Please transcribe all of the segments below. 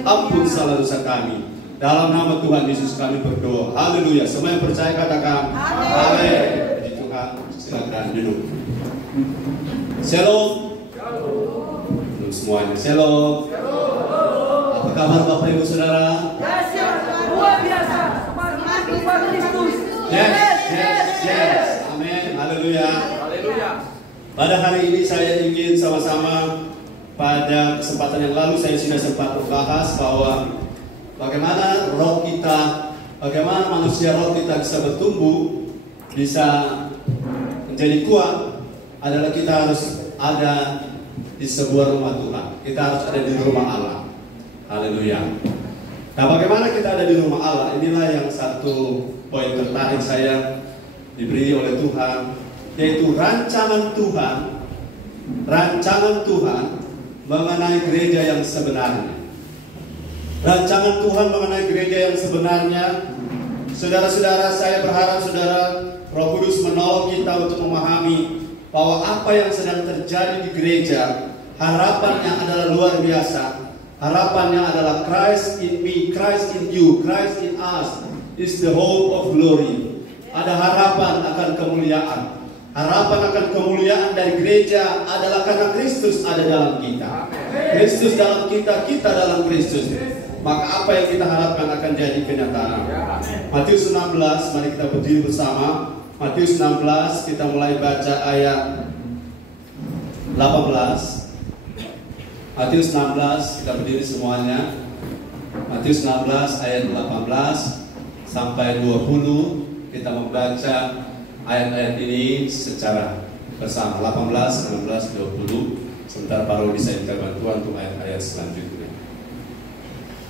Ampun salah dosa kami. Dalam nama Tuhan Yesus kami berdoa. Haleluya. Semua yang percaya katakan amin. Puji Tuhan. Silakan duduk. Shalom. Belum semuanya. Shalom. Apa kabar Bapak Ibu Saudara? Luar biasa. Tuhan Kristus. Yes. Amin. Haleluya. Pada hari ini saya ingin sama-sama, pada kesempatan yang lalu saya sudah sempat membahas bahwa bagaimana roh kita, bagaimana manusia roh kita bisa bertumbuh, bisa menjadi kuat, adalah kita harus ada di sebuah rumah Tuhan. Kita harus ada di rumah Allah. Haleluya. Nah, bagaimana kita ada di rumah Allah? Inilah yang satu poin tertarik saya diberi oleh Tuhan, yaitu rancangan Tuhan mengenai gereja yang sebenarnya. Rancangan Tuhan mengenai gereja yang sebenarnya, saudara-saudara, saya berharap saudara, Roh Kudus menolong kita untuk memahami bahwa apa yang sedang terjadi di gereja, harapannya adalah luar biasa. Harapannya adalah Christ in me, Christ in you, Christ in us is the hope of glory. Ada harapan akan kemuliaan. Harapan akan kemuliaan dari gereja adalah karena Kristus ada dalam kita. Kristus dalam kita, kita dalam Kristus. Maka apa yang kita harapkan akan jadi kenyataan. Matius 16, mari kita berdiri bersama. Matius 16, kita mulai baca ayat 18. Matius 16, kita berdiri semuanya. Matius 16 ayat 18 sampai 20. Kita membaca ayat-ayat ini secara bersama. 18, 19, 20. Sebentar baru bisa minta bantuan untuk ayat-ayat selanjutnya.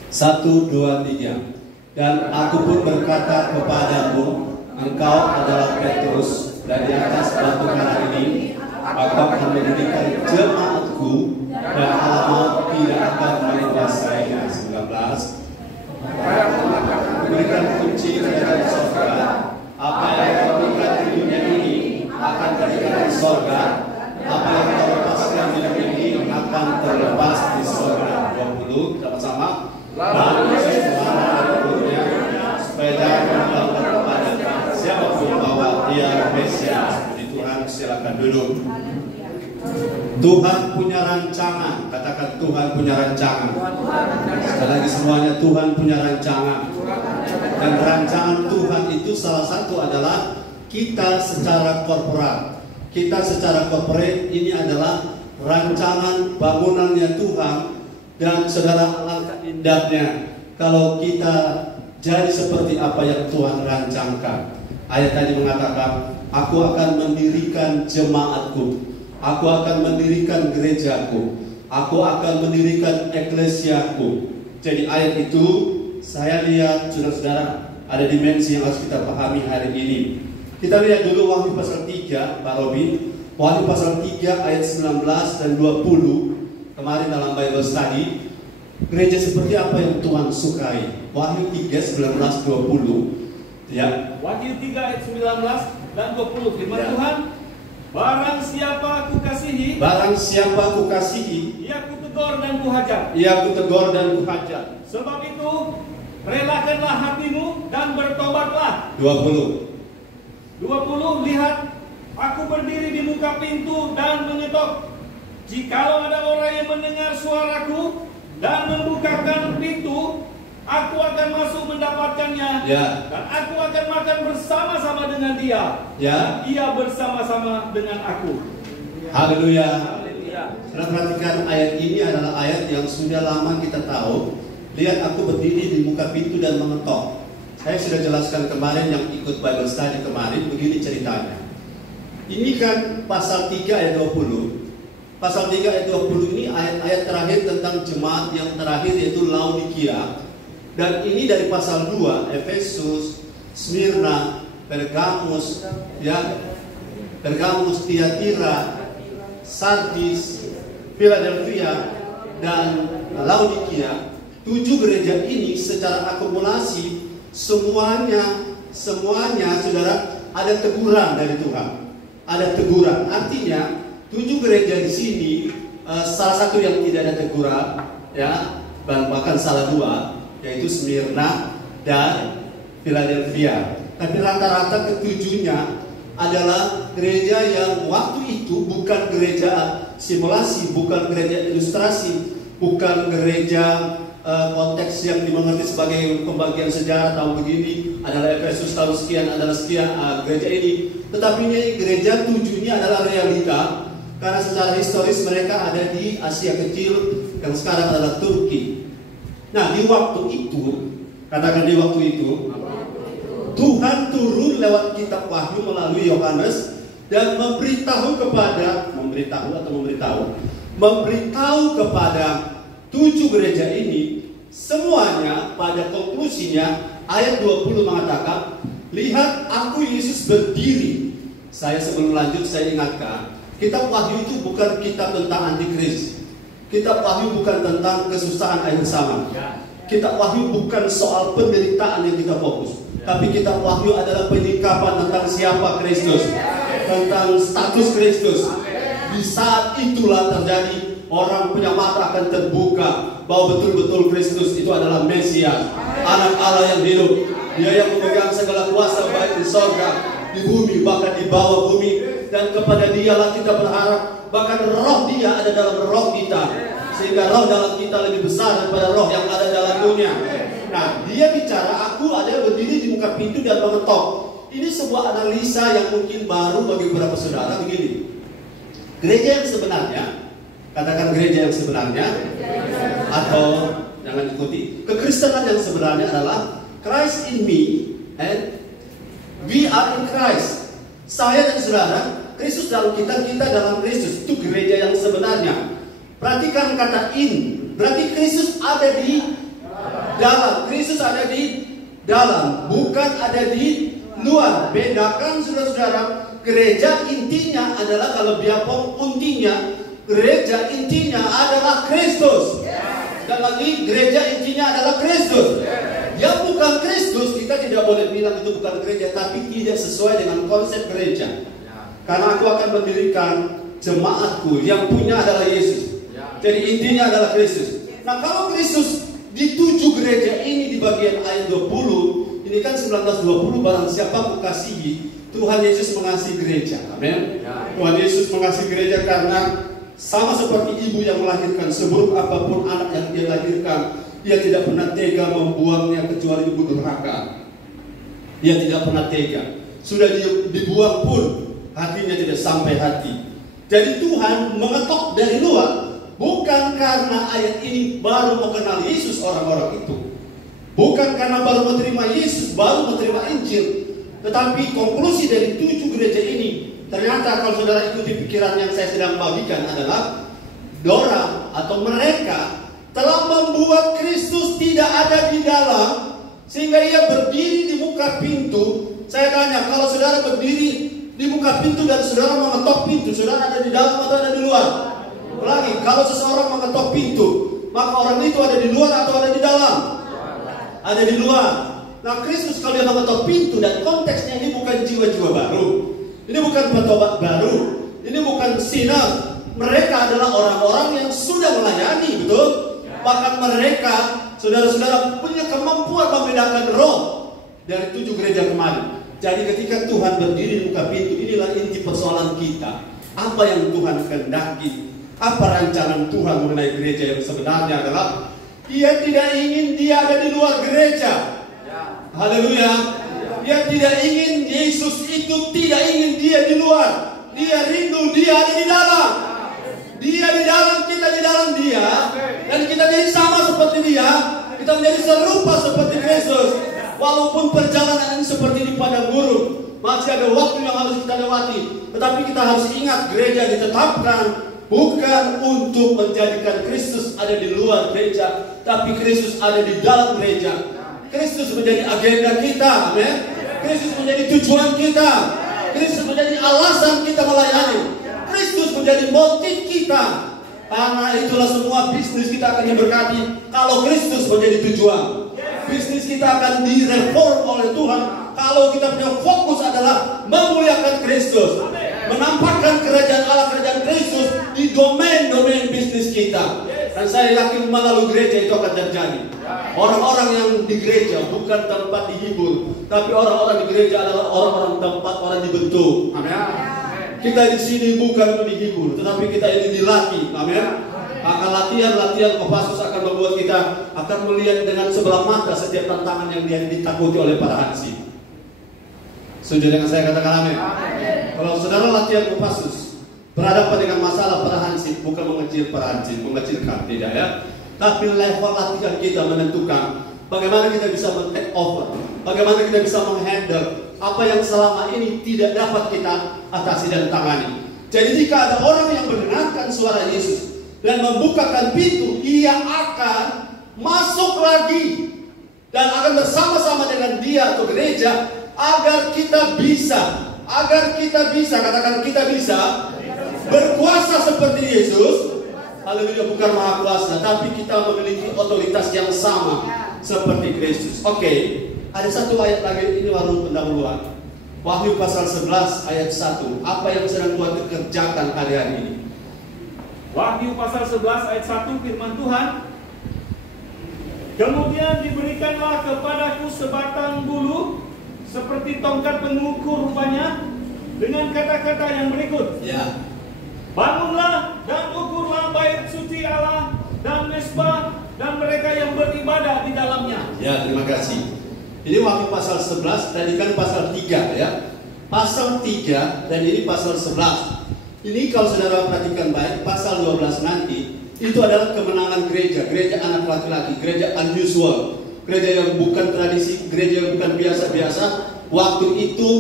1, 2, 3. Dan aku pun berkata kepadamu, engkau adalah Petrus, dan di atas batu karang ini aku akan mendirikan jemaatku, dan alam maut tidak akan menguasainya. 19. Berikan kunci kerajaan sorga. Apa yang kau berikan di dunia ini akan berikan di sorga. Apa yang kau lepaskan di dunia ini akan terlepas di sorga. 20. Kita bersama. Lalu suara berikutnya, supaya jangan memberitahukan kepada siapapun bahwa dia Mesias. Puji Tuhan, silakan duduk. Tuhan punya rancangan. Katakan Tuhan punya rancangan. Sekali lagi semuanya, Tuhan punya rancangan. Dan rancangan Tuhan itu salah satu adalah kita secara korporat. Kita secara korporat ini adalah rancangan bangunannya Tuhan. Dan saudara, alangkah indahnya kalau kita jadi seperti apa yang Tuhan rancangkan. Ayat tadi mengatakan, aku akan mendirikan jemaatku, aku akan mendirikan gerejaku, aku akan mendirikan eklesiaku. Jadi ayat itu saya lihat, saudara-saudara, ada dimensi yang harus kita pahami hari ini. Kita lihat dulu Wahyu pasal 3, Pak Robi. Wahyu pasal 3 ayat 19 dan 20. Kemarin dalam Bible study, gereja seperti apa yang Tuhan sukai. Wahyu 3, 19, 20. Ya. Wahyu 3 ayat 19 dan 20. Firman Tuhan, barang siapa aku kasihi, ia kutegur dan kuhajar. Sebab itu, relakanlah hatimu dan bertobatlah. 20. Lihat, aku berdiri di muka pintu dan mengetok. Jikalau ada orang yang mendengar suaraku dan membukakan pintu, aku akan masuk mendapatkannya, dan aku akan makan bersama-sama dengan dia, dan ia bersama-sama dengan aku. Haleluya. Saudara perhatikan, ayat ini adalah ayat yang sudah lama kita tahu. Lihat, aku berdiri di muka pintu dan mengetok. Saya sudah jelaskan kemarin yang ikut Bible study kemarin, begini ceritanya. Ini kan pasal 3 ayat 20. Pasal 3 ayat 20 ini ayat-ayat terakhir tentang jemaat yang terakhir, yaitu Laodikia. Dan ini dari pasal 2, Efesus, Smyrna, Pergamus, Tiatira, Sardis, Philadelphia, dan Laodikia. 7 gereja ini secara akumulasi semuanya saudara, ada teguran dari Tuhan. Ada teguran, artinya 7 gereja di sini, salah satu yang tidak ada teguran, ya, dan bahkan salah 2, yaitu Smyrna dan Philadelphia. Tapi rata-rata ketujuhnya adalah gereja yang waktu itu bukan gereja simulasi, bukan gereja ilustrasi, bukan gereja konteks yang dimengerti sebagai pembagian sejarah tahun begini adalah Efesus tahun sekian adalah sekian gereja ini. Tetapi ini gereja tujuannya adalah realita, karena secara historis mereka ada di Asia Kecil yang sekarang adalah Turki. Nah, di waktu itu, katakan di waktu itu, Tuhan turun lewat kitab Wahyu melalui Yohanes dan memberitahu kepada kepada 7 gereja ini, semuanya pada konklusinya ayat 20 mengatakan, lihat aku Yesus berdiri. Saya sebelum lanjut saya ingatkan, kitab Wahyu itu bukan kitab tentang antikris. Kitab Wahyu bukan tentang kesusahan akhir zaman. Kitab Wahyu bukan soal penderitaan yang kita fokus. Tapi kitab Wahyu adalah penyikapan tentang siapa Kristus, tentang status Kristus. Di saat itulah terjadi, orang punya mata akan terbuka bahwa betul-betul Kristus itu adalah Mesias, Anak Allah yang hidup. Dia yang memegang segala kuasa baik di sorga, di bumi, bahkan di bawah bumi. Dan kepada Dialah kita berharap. Bahkan roh Dia ada dalam roh kita, sehingga roh dalam kita lebih besar daripada roh yang ada dalam dunia. Nah, Dia bicara, aku ada berdiri di muka pintu dan mengetok. Ini sebuah analisa yang mungkin baru bagi beberapa saudara. Begini, gereja yang sebenarnya, katakan gereja yang sebenarnya, atau jangan ikuti, kekristenan yang sebenarnya adalah Christ in me and we are in Christ. Saya dan saudara, Kristus dalam kita, kita dalam Kristus. Itu gereja yang sebenarnya. Perhatikan kata in, berarti Kristus ada di dalam. Kristus ada di dalam, bukan ada di luar. Bedakan saudara-saudara, gereja intinya adalah, kalau biapong untinya, gereja intinya adalah Kristus. Dan lagi, gereja intinya adalah Kristus. Yang bukan Kristus, kita tidak boleh bilang itu bukan gereja, tapi tidak sesuai dengan konsep gereja. Karena aku akan mendirikan jemaatku, yang punya adalah Yesus. Jadi intinya adalah Kristus. Nah, kalau Kristus di 7 gereja ini di bagian ayat 20, ini kan 19:20, barang siapa mengasihi, Tuhan Yesus mengasihi gereja. Amin. Tuhan Yesus mengasihi gereja karena sama seperti ibu yang melahirkan, seburuk apapun anak yang dia lahirkan, dia tidak pernah tega membuangnya kecuali ibu durhaka. Dia tidak pernah tega. Sudah dibuang pun hatinya tidak sampai hati. Jadi Tuhan mengetok dari luar, bukan karena ayat ini baru mengenal Yesus orang-orang itu, bukan karena baru menerima Yesus, baru menerima Injil. Tetapi konklusi dari 7 gereja ini, ternyata kalau saudara ikuti pikiran yang saya sedang bagikan adalah, Dora atau mereka telah membuat Kristus tidak ada di dalam, sehingga ia berdiri di muka pintu. Saya tanya, kalau saudara berdiri di muka pintu dan saudara mengetok pintu, saudara ada di dalam atau ada di luar? Lagi, kalau seseorang mengetok pintu, maka orang itu ada di luar atau ada di dalam? Ada di luar. Nah, Kristus kalau dia mengetok pintu, dan konteksnya ini bukan jiwa-jiwa baru, ini bukan petobat baru, ini bukan sinar. Mereka adalah orang-orang yang sudah melayani, betul? Bahkan mereka, saudara-saudara, punya kemampuan membedakan roh dari 7 gereja kemarin. Jadi ketika Tuhan berdiri di muka pintu, inilah inti persoalan kita. Apa yang Tuhan kehendaki? Apa rancangan Tuhan mengenai gereja yang sebenarnya adalah, Dia tidak ingin dia ada di luar gereja. Haleluya. Dia tidak ingin Yesus itu, tidak ingin dia di luar. Dia rindu dia ada di dalam. Dia di dalam, kita di dalam dia. Dan kita jadi sama seperti dia. Kita menjadi serupa seperti Kristus. Walaupun perjalanan ini seperti di padang gurun, masih ada waktu yang harus kita lewati. Tetapi kita harus ingat, gereja ditetapkan bukan untuk menjadikan Kristus ada di luar gereja, tapi Kristus ada di dalam gereja. Kristus menjadi agenda kita, amin. Kristus menjadi tujuan kita. Kristus menjadi alasan kita melayani. Kristus menjadi motif kita. Karena itulah semua bisnis kita akan diberkati kalau Kristus menjadi tujuan. Bisnis kita akan direform oleh Tuhan kalau kita punya fokus adalah memuliakan Kristus, menampakkan kerajaan Allah, kerajaan Kristus di domain-domain bisnis kita. Dan saya yakin melalui gereja itu akan terjadi. Orang-orang yang di gereja bukan tempat dihibur, tapi orang-orang di gereja adalah orang-orang tempat orang dibentuk. Amin. Kita di sini bukan dihibur, tetapi kita ini dilatih. Amin. Maka latihan Kopassus akan membuat kita akan melihat dengan sebelah mata setiap tantangan yang ditakuti oleh para hansip. Setuju dengan saya, katakan amin. Kalau saudara latihan Kopassus berhadapan dengan masalah para hansip, bukan mengecilkan, tidak ya. Tapi level latihan kita menentukan bagaimana kita bisa men-take over, bagaimana kita bisa menghandle apa yang selama ini tidak dapat kita atasi dan tangani. Jadi jika ada orang yang mendengarkan suara Yesus dan membukakan pintu, ia akan masuk lagi dan akan bersama-sama dengan dia atau gereja agar kita bisa, katakan kita bisa berkuasa seperti Yesus. Haleluya, bukan maha kuasa, tapi kita memiliki otoritas yang sama seperti Kristus. Oke, ada satu ayat lagi, ini baru pendahuluan. Wahyu pasal 11 ayat 1. Apa yang sedang Tuhan kerjakan hari-hari ini? Wahyu pasal 11 ayat 1, firman Tuhan. Kemudian diberikanlah kepadaku sebatang bulu seperti tongkat pengukur rupanya, dengan kata-kata yang berikut. Ya. Bangunlah dan ukurlah bait suci Allah dan mesbah dan mereka yang beribadah di dalamnya. Ya, terima kasih. Ini Wahyu pasal 11, tadi kan pasal 3 ya. Pasal 3 dan ini pasal 11. Ini kalau saudara perhatikan baik, pasal 12 nanti itu adalah kemenangan gereja anak laki-laki, gereja unusual, gereja yang bukan tradisi, gereja yang bukan biasa-biasa. Waktu itu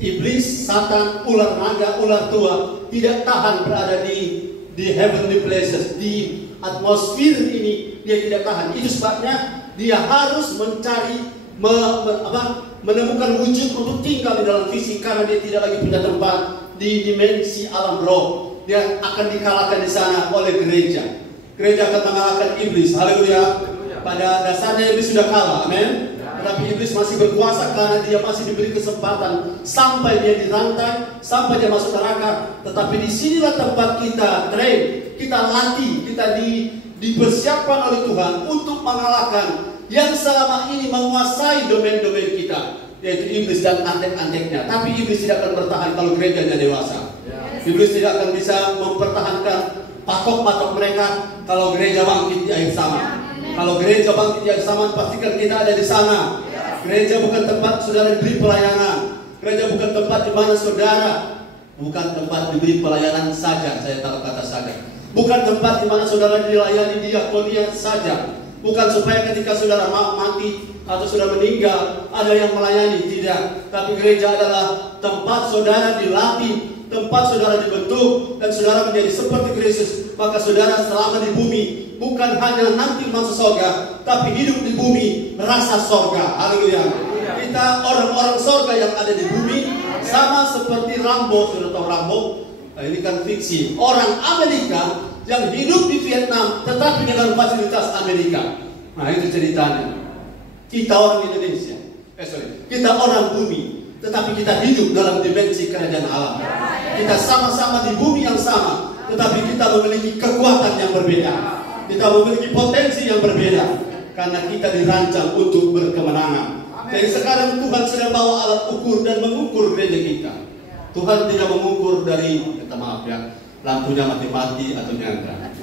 iblis, satan, ular naga, ular tua tidak tahan berada di heavenly places, di atmosfer ini dia tidak tahan. Itu sebabnya dia harus mencari menemukan wujud untuk tinggal di dalam fisik, karena dia tidak lagi punya tempat di dimensi alam roh. Dia akan dikalahkan di sana oleh gereja. Gereja akan mengalahkan iblis. Haleluya. Pada dasarnya iblis sudah kalah, amin. Tetapi iblis masih berkuasa karena dia masih diberi kesempatan sampai dia dirantai, sampai dia masuk neraka. Tetapi disinilah tempat kita train, kita latih, kita dipersiapkan oleh Tuhan untuk mengalahkan yang selama ini menguasai domain-domain kita, yaitu iblis dan antek-anteknya. Tapi iblis tidak akan bertahan kalau gerejanya dewasa. Iblis tidak akan bisa mempertahankan patok-patok mereka kalau gereja bangkit di akhir zaman. Kalau gereja bangkit di akhir zaman, pastikan kita ada di sana. Gereja bukan tempat saudara diberi pelayanan. Gereja bukan tempat di mana saudara diberi pelayanan saja. Saya taruh kata saja. Bukan tempat di mana saudara dilayani diakonia saja. Bukan supaya ketika saudara mati atau sudah meninggal ada yang melayani, tidak. Tapi gereja adalah tempat saudara dilatih, tempat saudara dibentuk, dan saudara menjadi seperti Kristus. Maka saudara selama di bumi bukan hanya nanti masuk surga, tapi hidup di bumi merasa surga. Haleluya. Kita orang-orang surga yang ada di bumi, sama seperti Rambo. Sudah tahu Rambo? Ini kan fiksi. Orang Amerika yang hidup di Vietnam tetapi dengan fasilitas Amerika. Nah, itu ceritanya. Kita orang Indonesia, kita orang bumi, tetapi kita hidup dalam dimensi kerajaan Allah. Kita sama-sama di bumi yang sama, tetapi kita memiliki kekuatan yang berbeda. Kita memiliki potensi yang berbeda, karena kita dirancang untuk berkemenangan. Jadi sekarang Tuhan sedang bawa alat ukur dan mengukur gereja kita. Tuhan tidak mengukur dari, kata maaf ya, lampunya mati-mati atau nyala.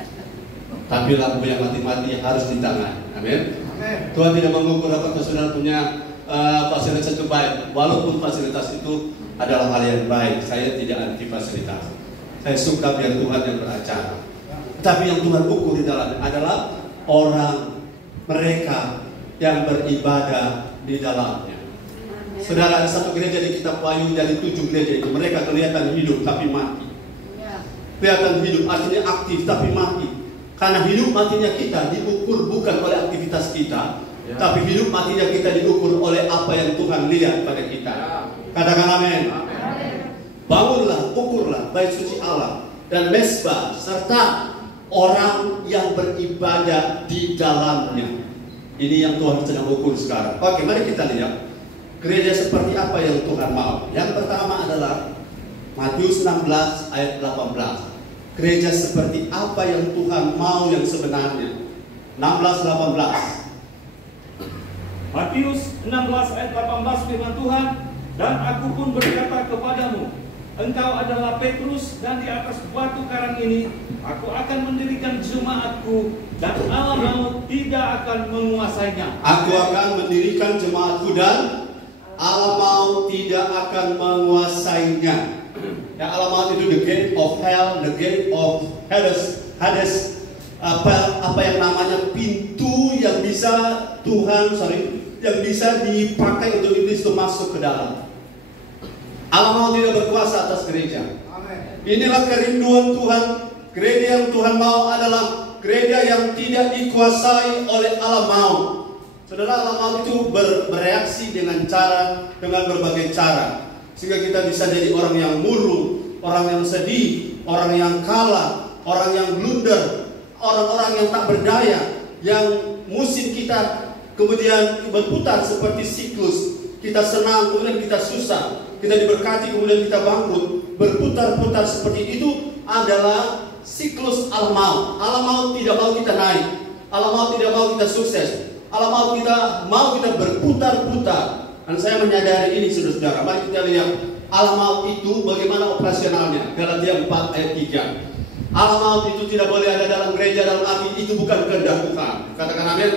Tapi lampu yang mati-mati harus ditangani. Amin. Tuhan tidak mengukur apakah saudara punya fasilitas itu baik. Walaupun fasilitas itu adalah hal yang baik. Saya tidak anti fasilitas. Saya suka biar Tuhan yang beracara. Tapi yang Tuhan ukur di dalamnya adalah orang, mereka yang beribadah di dalamnya. Saudara, ada satu gereja di kitab Wahyu dari 7 gereja itu, mereka kelihatan hidup tapi mati. Kelihatan hidup artinya aktif tapi mati. Karena hidup matinya kita diukur bukan oleh aktivitas kita, tapi hidup matinya kita diukur oleh apa yang Tuhan lihat pada kita. Katakan amin. Bangunlah, ukurlah bait suci Allah dan mesbah serta orang yang beribadah di dalamnya. Ini yang Tuhan sedang ukur sekarang. Oke, mari kita lihat gereja seperti apa yang Tuhan mau. Yang pertama adalah Matius 16 ayat 18. gereja seperti apa yang Tuhan mau yang sebenarnya. 16-18. Matius 16 ayat 18 firman Tuhan, dan aku pun berkata kepadamu, engkau adalah Petrus, dan di atas batu karang ini aku akan mendirikan jemaatku, dan alam maut tidak akan menguasainya. Aku akan mendirikan jemaatku dan alam maut tidak akan menguasainya. Ya, alam maut itu the gate of hell, the gate of Hades, apa yang namanya pintu yang bisa yang bisa dipakai untuk iblis itu masuk ke dalam. Alam maut tidak berkuasa atas gereja. Inilah kerinduan Tuhan. Gereja yang Tuhan mau adalah gereja yang tidak dikuasai oleh alam maut. Saudara, alam maut itu bereaksi dengan berbagai cara, sehingga kita bisa jadi orang yang murung, orang yang sedih, orang yang kalah, orang yang blunder, orang-orang yang tak berdaya, yang musim kita kemudian berputar seperti siklus. Kita senang, kemudian kita susah. Kita diberkati, kemudian kita bangkrut. Berputar-putar seperti itu adalah siklus alam maut. Alam maut tidak mau kita naik. Alam maut tidak mau kita sukses. Alam maut mau kita berputar-putar. Dan saya menyadari ini, saudara-saudara. Mari kita lihat alam maut itu bagaimana operasionalnya. Galatia 4 ayat 3. Alam maut itu tidak boleh ada dalam gereja, dalam arti itu bukan kehendak Tuhan. Katakan amin.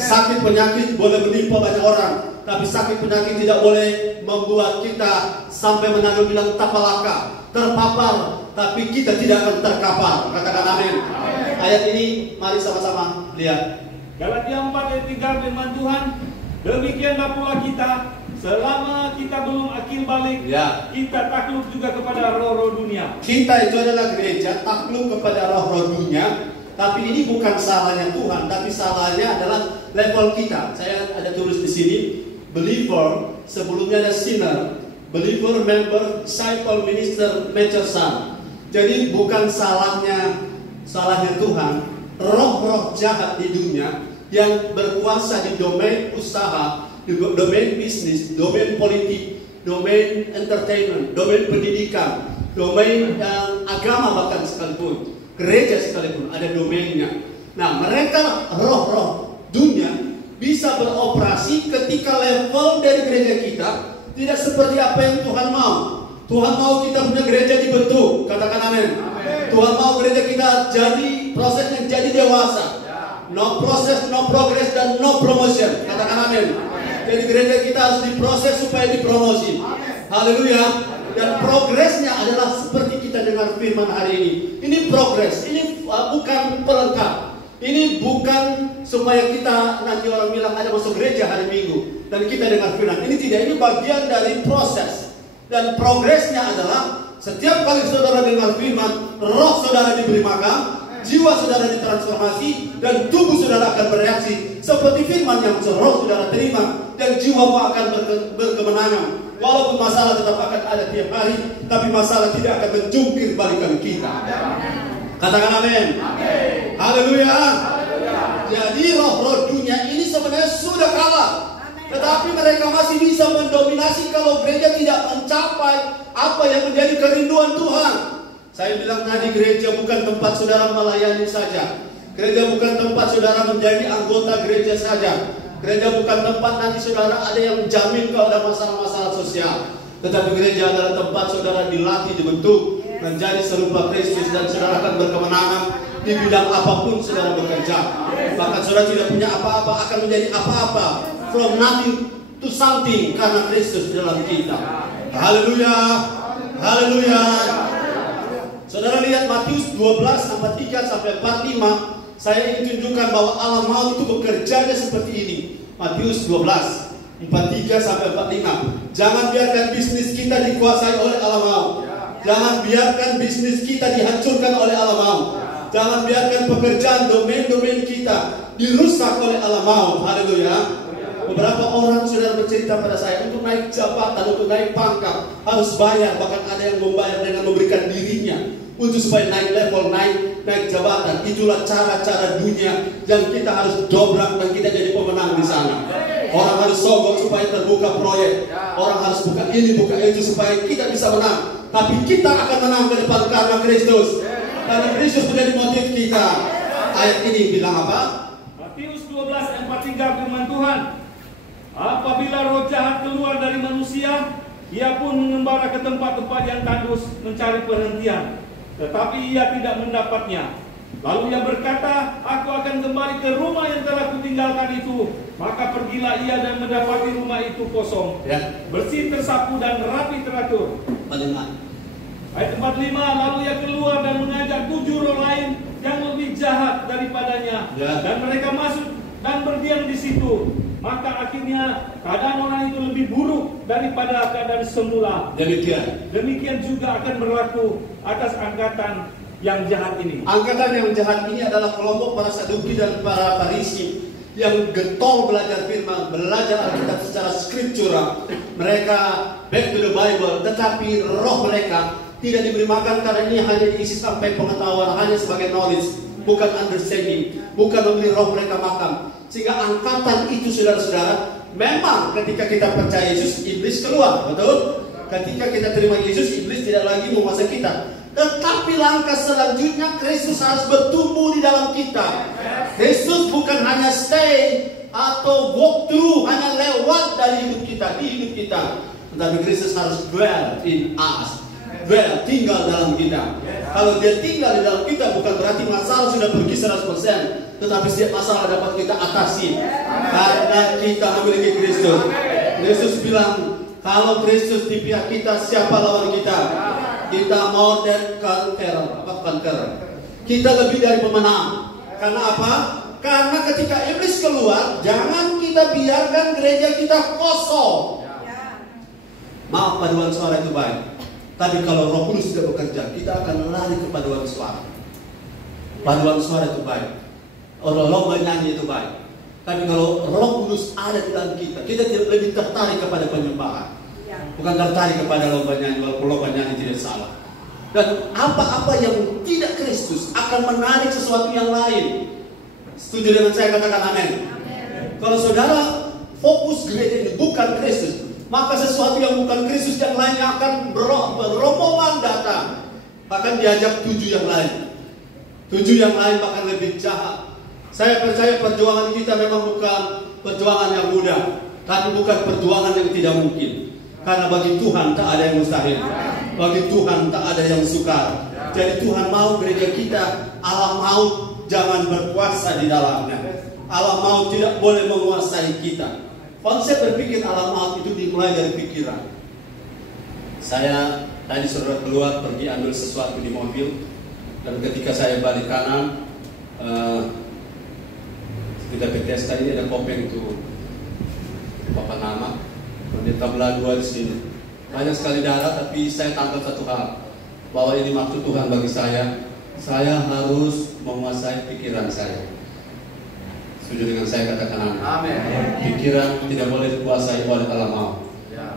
Sakit penyakit boleh menimpa banyak orang, tapi sakit penyakit tidak boleh membuat kita sampai menanggung bilang tapalaka, terpapar, tapi kita tidak akan terkapar. Katakan amin. Ayat ini mari sama-sama lihat. Galatia 4 ayat 3 firman Tuhan, demikianlah pula kita, selama kita belum akil balik, kita takluk juga kepada roh-roh dunia. Kita itu adalah gereja takluk kepada roh-roh dunia. Tapi ini bukan salahnya Tuhan, tapi salahnya adalah level kita. Saya ada tulis di sini, believer, sebelumnya ada sinner, believer, member, disciple, minister, mature son. Jadi bukan salahnya Tuhan. Roh-roh jahat di dunia yang berkuasa di domain usaha, di domain bisnis, domain politik, domain entertainment, domain pendidikan, domain agama bahkan sekalipun, gereja sekalipun ada domainnya. Nah, mereka roh-roh dunia bisa beroperasi ketika level dari gereja kita tidak seperti apa yang Tuhan mau. Tuhan mau kita punya gereja dibentuk, katakan amin. Tuhan mau gereja kita jadi prosesnya jadi dewasa. No proses, no progress, dan no promotion. Katakan amin. Jadi gereja kita harus diproses supaya dipromosi. Haleluya. Dan progresnya adalah seperti kita dengar firman hari ini. Ini progres, ini bukan pelengkap. Ini bukan supaya kita nanti orang bilang ada masuk gereja hari Minggu dan kita dengar firman. Ini tidak, ini bagian dari proses. Dan progresnya adalah setiap kali saudara dengar firman, roh saudara diberi makan, jiwa saudara ditransformasi, dan tubuh saudara akan bereaksi seperti firman yang roh saudara terima, dan jiwamu akan berkemenangan. Walaupun masalah tetap akan ada tiap hari, tapi masalah tidak akan menjungkir balikan kita. Katakan amin. Haleluya. Jadi roh-roh dunia ini sebenarnya sudah kalah, tetapi mereka masih bisa mendominasi kalau gereja tidak mencapai apa yang menjadi kerinduan Tuhan. Saya bilang tadi, gereja bukan tempat saudara melayani saja. Gereja bukan tempat saudara menjadi anggota gereja saja. Gereja bukan tempat nanti saudara ada yang menjamin kalau ada masalah-masalah sosial. Tetapi gereja adalah tempat saudara dilatih, dibentuk menjadi serupa Kristus, dan saudara akan berkemenangan di bidang apapun saudara bekerja. Bahkan saudara tidak punya apa-apa akan menjadi apa-apa, from nothing to something, karena Kristus di dalam kita. Haleluya. Haleluya. Saudara lihat Matius 12:3-45. Saya ingin tunjukkan bahwa alam maut itu bekerjanya seperti ini. Matius 12:43-45. Jangan biarkan bisnis kita dikuasai oleh alam maut. Jangan biarkan bisnis kita dihancurkan oleh alam maut. Jangan biarkan pekerjaan domain-domain kita dirusak oleh alam maut. Haleluya. Beberapa orang sudah bercerita pada saya, untuk naik jabatan, untuk naik pangkat harus bayar. Bahkan ada yang membayar dengan memberikan dirinya untuk supaya naik level, naik jabatan. Itulah cara-cara dunia yang kita harus dobrak dan kita jadi pemenang di sana. Orang harus sogok supaya terbuka proyek. Orang harus buka ini, buka itu supaya kita bisa menang. Tapi kita akan menang ke depan karena Kristus. Karena Kristus menjadi motif kita. Ayat ini bilang apa? Matius 12 ayat 43 firman Tuhan. Apabila roh jahat keluar dari manusia, ia pun mengembara ke tempat-tempat yang tandus mencari perhentian, tetapi ia tidak mendapatnya. Lalu ia berkata, aku akan kembali ke rumah yang telah kutinggalkan itu. Maka pergilah ia dan mendapati rumah itu kosong, bersih, tersapu, dan rapi teratur. Ayat 45, lalu ia keluar dan mengajak 7 roh lain yang lebih jahat daripadanya, dan mereka masuk dan berdiam di situ. Maka akhirnya keadaan orang itu lebih buruk daripada keadaan semula. Demikian juga akan berlaku atas angkatan yang jahat ini. Angkatan yang jahat ini adalah kelompok para Saduki dan para Farisi yang getol belajar firman, belajar Alkitab secara skriptural. Mereka back to the Bible, tetapi roh mereka tidak diberi makan karena ini hanya diisi sampai pengetahuan, hanya sebagai knowledge, bukan understanding, bukan memberi roh mereka makan. Sehingga angkatan itu, saudara-saudara, memang ketika kita percaya Yesus, iblis keluar, betul? Ketika kita terima Yesus, iblis tidak lagi menguasai kita. Tetapi langkah selanjutnya, Kristus harus bertumbuh di dalam kita. Kristus bukan hanya stay atau walk through, hanya lewat dari hidup kita, di hidup kita. Tetapi Kristus harus dwell in us. Dwell, tinggal dalam kita. Kalau dia tinggal di dalam kita, bukan berarti masalah sudah pergi 100%. Tetapi setiap masalah dapat kita atasi karena kita memiliki Kristus. Kristus bilang, kalau Kristus di pihak kita, siapa lawan kita? Kita more than conqueror. Kita lebih dari pemenang. Karena apa? Karena ketika iblis keluar, jangan kita biarkan gereja kita kosong. Maaf, paduan suara itu baik. Tapi kalau Roh Kudus tidak bekerja, kita akan lari ke paduan suara. Paduan suara itu baik. Lomba nyanyi itu baik. Tapi kalau Roh Kudus ada di dalam kita, kita lebih tertarik kepada penyembahan. Bukan tertarik kepada lomba nyanyi, walaupun lomba nyanyi tidak salah. Dan apa-apa yang tidak Kristus akan menarik sesuatu yang lain. Setuju dengan saya, katakan amin. Kalau saudara fokus gereja ini bukan Kristus, maka sesuatu yang bukan Kristus yang lainnya akan berombongan datang. Akan diajak 7 yang lain. 7 yang lain bahkan lebih jahat. Saya percaya perjuangan kita memang bukan perjuangan yang mudah, tapi bukan perjuangan yang tidak mungkin. Karena bagi Tuhan tak ada yang mustahil. Bagi Tuhan tak ada yang sukar. Jadi Tuhan mau gereja kita, alam maut jangan berkuasa di dalamnya. Alam maut tidak boleh menguasai kita. Konsep berpikir alam maut itu dimulai dari pikiran. Saya tadi saudara keluar pergi ambil sesuatu di mobil, dan ketika saya balik kanan, tidak PTS tadi ada kopeng itu Bapak nama. Di tabla 2 di sini banyak sekali darah, tapi saya tangkap satu hal, bahwa ini maksud Tuhan bagi saya. Saya harus menguasai pikiran saya. Setuju dengan saya, katakan amin. Pikiran tidak boleh dikuasai oleh alam maut.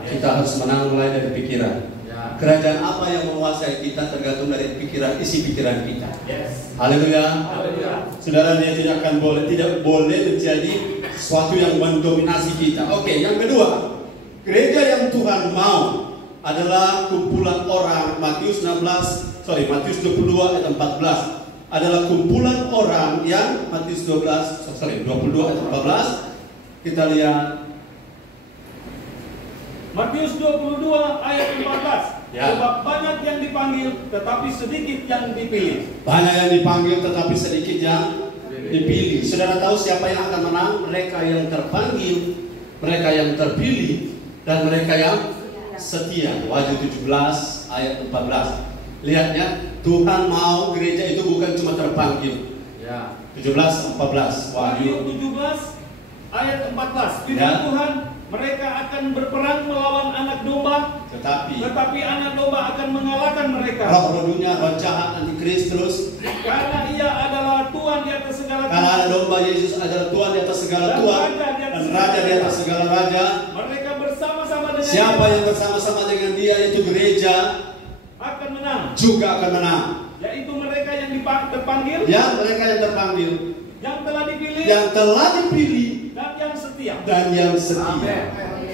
Kita harus menang mulai dari pikiran. Kerajaan apa yang menguasai kita tergantung dari pikiran, isi pikiran kita. Haleluya. Saudara, dia tidak boleh menjadi sesuatu yang mendominasi kita. Oke, yang kedua, gereja yang Tuhan mau adalah kumpulan orang. Matius 22 ayat 14 adalah kumpulan orang yang Matius 22 ayat 14. Kita lihat Matius 22 ayat 14. Sebab banyak yang dipanggil tetapi sedikit yang dipilih. Banyak yang dipanggil tetapi sedikit yang dipilih. Saudara tahu siapa yang akan menang? Mereka yang terpanggil, mereka yang terpilih, dan mereka yang setia. Wahyu 17 ayat 14. Lihatnya, Tuhan mau gereja itu bukan cuma terpanggil. 17-14 Wahyu 17 ayat 14. Firman Tuhan, mereka akan berperang melawan anak domba, tetapi anak domba akan mengalahkan mereka. Roh dunia, roh jahat, antikristus. Karena ia adalah Tuhan di atas segala Tuhan. Karena anak domba Yesus adalah Tuhan di atas segala Tuhan dan Raja di atas segala Raja. Mereka bersama-sama dengan siapa yang bersama-sama dengan dia, itu gereja akan menang. Juga akan menang. Yaitu mereka yang terpanggil. Ya, mereka yang terpanggil. Yang telah dipilih. Yang telah dipilih. Dan yang setia. Dan yang setia. Amen.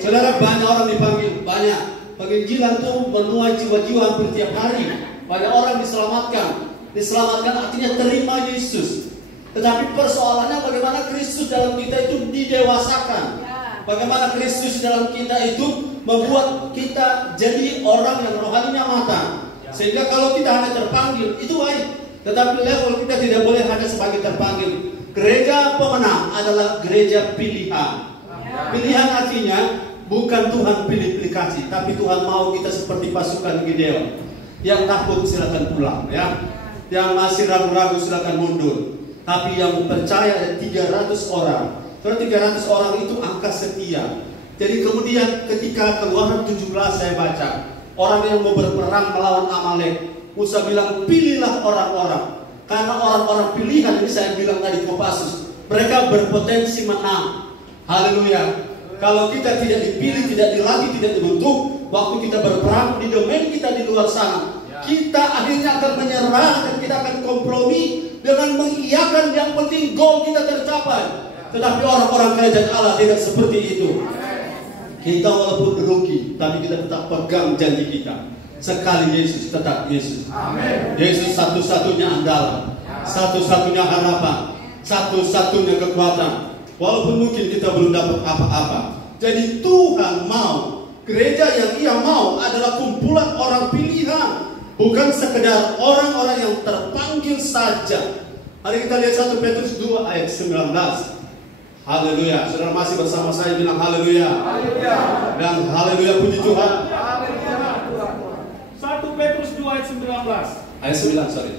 Saudara, banyak orang dipanggil, banyak. Penginjilan itu menuai jiwa-jiwa hampir tiap hari. Banyak orang diselamatkan. Diselamatkan artinya terima Yesus. Tetapi persoalannya bagaimana Kristus dalam kita itu didewasakan. Bagaimana Kristus dalam kita itu membuat kita jadi orang yang rohaninya matang. Sehingga kalau kita hanya terpanggil, itu baik. Tetapi level kita tidak boleh hanya sebagai terpanggil. Gereja pemenang adalah gereja pilihan. Pilihan artinya bukan Tuhan pilih kasih, tapi Tuhan mau kita seperti pasukan Gideon. Yang takut silakan pulang, ya. Yang masih ragu-ragu silakan mundur. Tapi yang percaya ada 300 orang. Karena 300 orang itu angka setia. Jadi kemudian ketika Keluaran 17 saya baca, orang yang mau berperang melawan Amalek, Musa bilang pilihlah orang-orang. Karena orang-orang pilihan ini saya bilang tadi Kopassus, mereka berpotensi menang. Haleluya. Kalau kita tidak dipilih, tidak dilatih, tidak dibentuk, waktu kita berperang di domain kita di luar sana, kita akhirnya akan menyerah dan kita akan kompromi dengan mengiyakan yang penting goal kita tercapai. Tetapi orang-orang kerajaan Allah tidak seperti itu. Kita walaupun rugi, tapi kita tetap pegang janji kita. Sekali Yesus, tetap Yesus. Amin. Yesus satu-satunya andalan, satu-satunya harapan, satu-satunya kekuatan. Walaupun mungkin kita belum dapat apa-apa. Jadi Tuhan mau, gereja yang Ia mau adalah kumpulan orang pilihan, bukan sekedar orang-orang yang terpanggil saja. Mari kita lihat 1 Petrus 2 ayat 19. Haleluya. Saudara masih bersama saya, bilang haleluya. Haleluya. Dan haleluya, puji Tuhan. 1 Petrus 2 ayat 19. Ayat 9, sorry.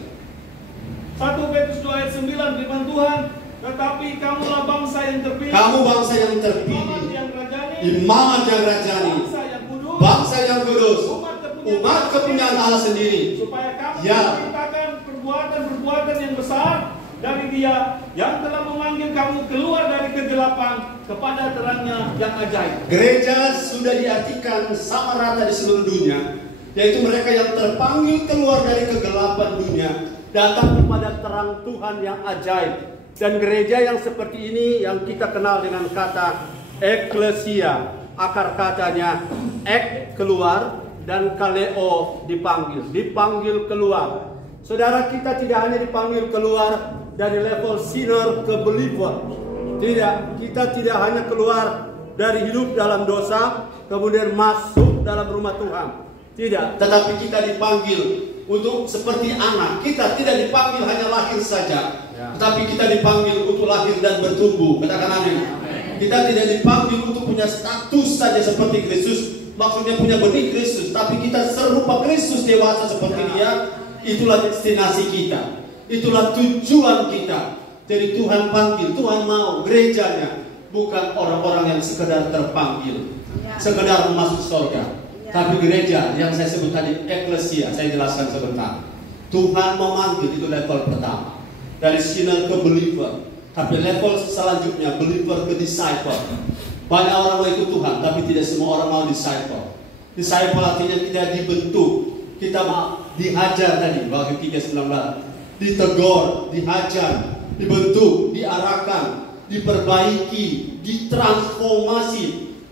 1 Petrus 2 ayat 9, firman Tuhan, tetapi kamulah bangsa yang terpilih. Kamu bangsa yang terpilih. Imamat yang rajani. Bangsa yang kudus. Umat kepunyaan Allah sendiri. Supaya kamu menciptakan perbuatan-perbuatan yang besar dari Dia yang telah memanggil kamu keluar dari kegelapan kepada terangnya yang ajaib. Gereja sudah diartikan sama rata di seluruh dunia, yaitu mereka yang terpanggil keluar dari kegelapan dunia, datang kepada terang Tuhan yang ajaib. Dan gereja yang seperti ini yang kita kenal dengan kata eklesia, akar katanya ek keluar dan kaleo dipanggil keluar. Saudara, kita tidak hanya dipanggil keluar dari level sinner ke believer. Tidak, kita tidak hanya keluar dari hidup dalam dosa kemudian masuk dalam rumah Tuhan. Tidak, tetapi kita dipanggil untuk seperti anak. Kita tidak dipanggil hanya lahir saja, tetapi kita dipanggil untuk lahir dan bertumbuh. Katakan amin. Kita tidak dipanggil untuk punya status saja seperti Kristus, maksudnya punya benih Kristus, tapi kita serupa Kristus dewasa seperti Dia. Itulah destinasi kita, itulah tujuan kita. Jadi Tuhan panggil, Tuhan mau gerejanya bukan orang-orang yang sekedar terpanggil, sekedar masuk surga, tapi gereja yang saya sebut tadi eklesia. Saya jelaskan sebentar. Tuhan memanggil, itu level pertama, dari sinner ke believer. Tapi level selanjutnya believer ke disciple. Banyak orang mau ikut Tuhan, tapi tidak semua orang mau disciple. Disciple artinya kita dibentuk, kita dihajar tadi, Wahyu 3:19, ditegur, dihajar, dibentuk, diarahkan, diperbaiki, ditransformasi.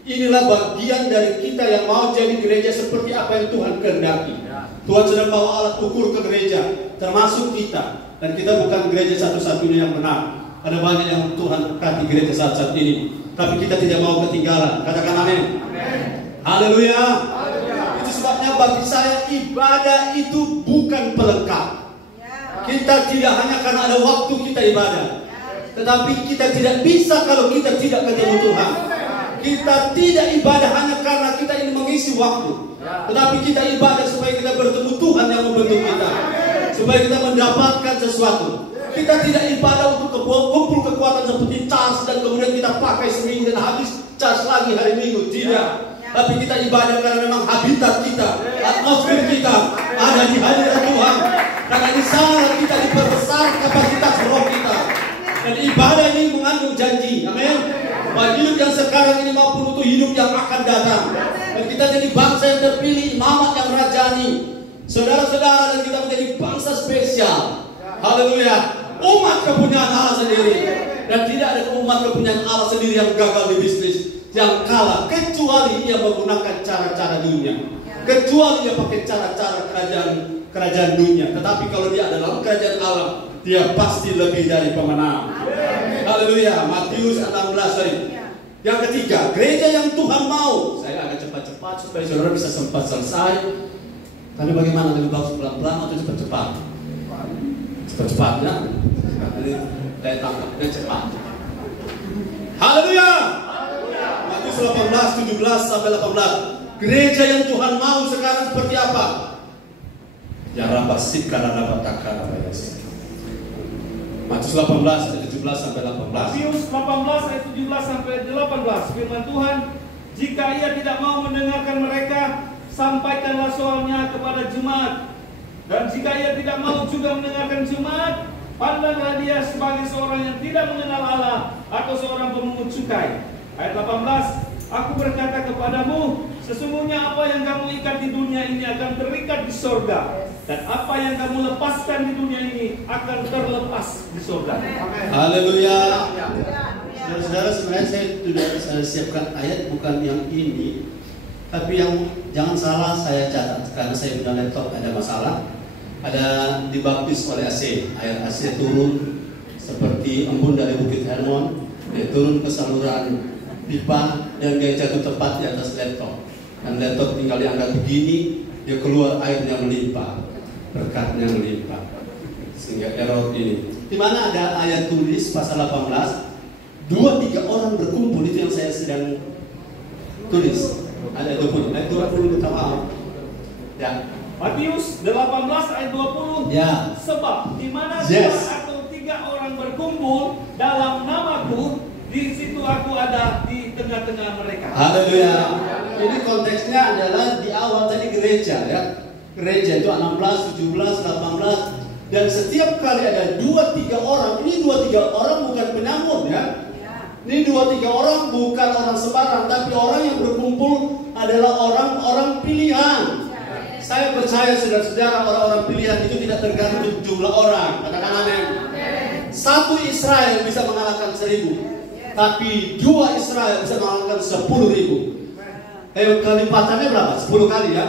Inilah bagian dari kita yang mau jadi gereja seperti apa yang Tuhan kehendaki. Tuhan sedang bawa alat ukur ke gereja, termasuk kita. Dan kita bukan gereja satu-satunya yang benar. Ada banyak yang Tuhan berkati gereja saat-saat ini, tapi kita tidak mau ketinggalan. Katakan amin. Haleluya. Itu sebabnya bagi saya ibadah itu bukan pelengkap. Kita tidak hanya karena ada waktu kita ibadah, tetapi kita tidak bisa kalau kita tidak ketemu Tuhan. Kita tidak ibadah hanya karena kita ingin mengisi waktu, tetapi kita ibadah supaya kita bertemu Tuhan yang membentuk kita, supaya kita mendapatkan sesuatu. Kita tidak ibadah untuk kumpul kekuatan seperti cas dan kemudian kita pakai seminggu dan habis cas lagi hari Minggu. Tidak. Tapi kita ibadah karena memang habitat kita, atmosfer kita ada di hadirat Tuhan. Karena di sana kita diperbesar kapasitas roh kita. Dan ibadah ini mengandung janji. Amin. Baik hidup yang sekarang ini maupun untuk hidup yang akan datang. Dan kita jadi bangsa yang terpilih, imamat yang rajani. Saudara-saudara, dan kita menjadi bangsa spesial. Haleluya. Umat kepunyaan Allah sendiri. Dan tidak ada umat kepunyaan Allah sendiri yang gagal di bisnis, yang kalah, kecuali ia menggunakan cara-cara dunia, kecuali ia pakai cara-cara kerajaan kerajaan dunia. Tetapi kalau dia ada dalam kerajaan Allah, dia pasti lebih dari pemenang. Haleluya. Matius 16 tadi. Yang ketiga, gereja yang Tuhan mau. Saya agak cepat-cepat supaya saudara bisa sempat selesai. Tapi bagaimana, lebih bagus pelan-pelan atau cepat-cepat? Cepat-cepat ya. Saya tangkap dengan cepat. Haleluya. Matius 18, 17 sampai 18. Gereja yang Tuhan mau sekarang seperti apa? Ya rabasik karena dapat takkan apa ya. Matius 18 ayat 17 sampai 18. Matius 18 ayat 17 sampai 18. Firman Tuhan, jika ia tidak mau mendengarkan mereka, sampaikanlah soalnya kepada jemaat. Dan jika ia tidak mau juga mendengarkan jemaat, pandanglah dia sebagai seorang yang tidak mengenal Allah atau seorang pemungut cukai. Ayat 18, aku berkata kepadamu, sesungguhnya apa yang kamu ikat di dunia ini akan terikat di sorga, dan apa yang kamu lepaskan di dunia ini akan terlepas di sorga. Haleluya. Saudara-saudara, sebenarnya saya sudah siapkan ayat bukan yang ini, tapi yang jangan salah saya catat karena saya punya laptop ada masalah. Ada dibaptis oleh AC, air AC turun seperti embun dari Bukit Hermon, dia turun ke saluran pipa dan dia jatuh tepat di atas laptop. Dan laptop tinggal diangkat begini, dia keluar airnya melimpah, berkatnya melimpah, sehingga error ini. Di mana ada ayat tulis pasal 18, 2-3 orang berkumpul, itu yang saya sedang tulis. Ada 20, ayat 20 minta maaf. Ya. Matius 18 ayat 20. Ya. Sebab di mana 2 atau 3 orang berkumpul dalam namaku, di situ aku ada di tengah-tengah mereka. Haleluya. Jadi konteksnya adalah di awal tadi gereja ya. Gereja itu 16, 17, 18 dan setiap kali ada 2-3 orang. Ini 2-3 orang bukan penyamun ya. Ini 2-3 orang bukan orang sembarang, tapi orang yang berkumpul adalah orang-orang pilihan. Saya percaya saudara-saudara, orang-orang pilihan itu tidak tergantung jumlah orang. Katakan amin. 1 Israel bisa mengalahkan 1000, tapi 2 Israel bisa mengalahkan 10.000. Kelipatannya berapa? 10 kali ya.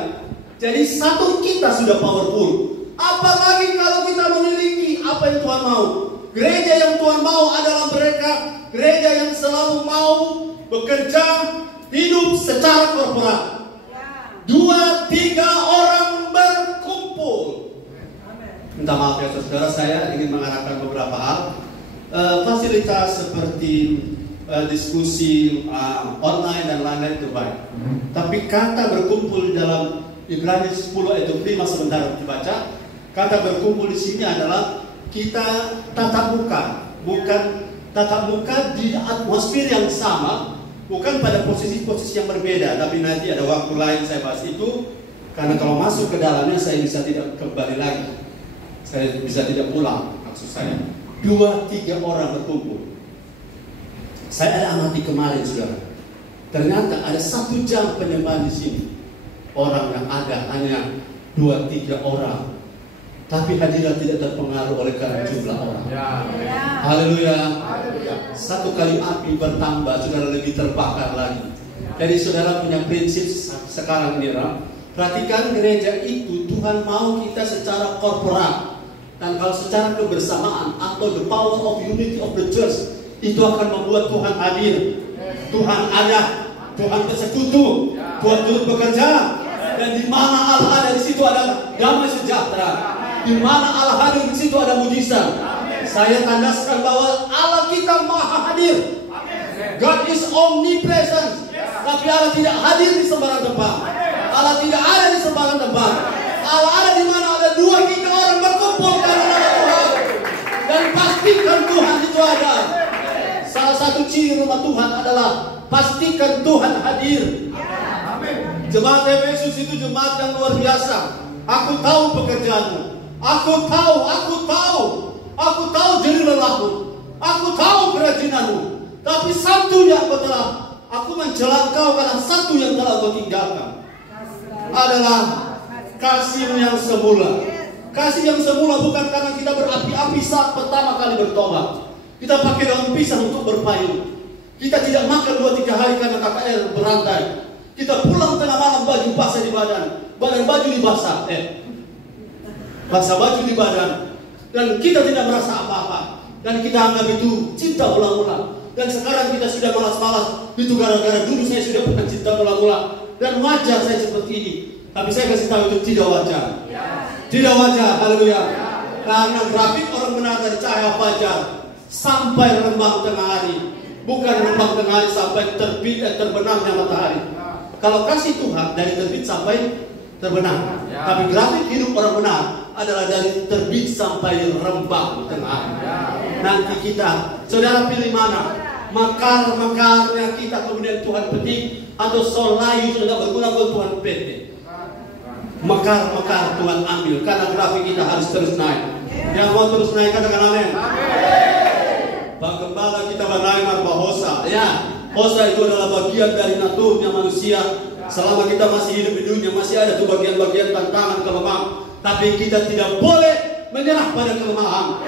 Jadi 1 kita sudah powerful. Apalagi kalau kita memiliki apa yang Tuhan mau. Gereja yang Tuhan mau adalah mereka gereja yang selalu mau bekerja hidup secara korporat. 2-3 orang berkumpul. Minta maaf ya saudara, saya ingin mengarahkan beberapa hal. Fasilitas seperti diskusi online dan lain-lain itu baik. Tapi kata berkumpul dalam Ibrani 10 ayat 5 sebentar dibaca. Kata berkumpul di sini adalah kita tatap muka, bukan tatap muka di atmosfer yang sama. Bukan pada posisi-posisi yang berbeda, tapi nanti ada waktu lain saya bahas itu. Karena kalau masuk ke dalamnya saya bisa tidak kembali lagi, saya bisa tidak pulang. Maksud saya 2-3 orang berkumpul. Saya ada amati kemarin saudara. Ternyata ada 1 jam penyembahan di sini. Orang yang ada hanya 2-3 orang, tapi hadirat tidak terpengaruh oleh karena jumlah orang. Haleluya. 1 kali api bertambah, saudara lebih terbakar lagi. Jadi saudara punya prinsip sekarang ini, perhatikan gereja itu Tuhan mau kita secara korporat. Dan kalau secara kebersamaan atau the power of unity of the church, itu akan membuat Tuhan hadir. Tuhan ada, Tuhan bersekutu, Tuhan turut bekerja. Dan di mana Allah ada, di situ ada damai sejahtera. Di mana Allah hadir, di situ ada mujizat. Saya tandaskan bahwa Allah kita maha hadir. God is omnipresent. Tapi Allah tidak hadir di sembarang tempat. Allah tidak ada di sembarang tempat. Allah ada di mana ada 2-3 orang berkumpul karena nama Tuhan. Dan pastikan Tuhan itu ada. Salah satu ciri rumah Tuhan adalah pastikan Tuhan hadir. Jemaat Efesus itu jemaat yang luar biasa. Aku tahu pekerjaanmu. Aku tahu jadi lelahmu. Aku tahu kerajinanmu. Tapi satu yang telah aku mencela engkau, karena satu yang telah kau tinggalkan adalah kasihmu yang semula. Kasih yang semula bukan karena kita berapi-api saat pertama kali bertobat. Kita pakai daun pisang untuk berpayung. Kita tidak makan 2-3 hari karena KKR berantai. Kita pulang tengah malam baju basah di badan baju dibasah. basah baju di badan, dan kita tidak merasa apa-apa, dan kita anggap itu cinta ulang-ulang. Dan sekarang kita sudah malas-malas, itu gara-gara dulu saya sudah pernah cinta ulang-ulang, dan wajar saya seperti ini. Tapi saya kasih tahu itu tidak wajar. Tidak wajar, haleluya. Karena grafik orang benar dari cahaya fajar sampai rembang tengah hari, bukan rembang tengah hari sampai terbit dan terbenamnya matahari. Kalau kasih Tuhan dari terbit sampai terbenam, tapi grafik hidup orang benar adalah dari terbit sampai rembang tengah hari. Nanti kita, saudara pilih mana? Mekar-mekarnya kita kemudian Tuhan petik, atau solai itu tidak berguna buat Tuhan petik. Mekar-mekar Tuhan ambil, karena grafik kita harus terus naik. Yang mau terus naik katakan amin. Pak Gembala kita menerima bahwa Hosa, ya, Hosa itu adalah bagian dari naturnya manusia. Selama kita masih hidup di dunia, masih ada tuh bagian-bagian tantangan, kelemahan. Tapi kita tidak boleh menyerah pada kelemahan.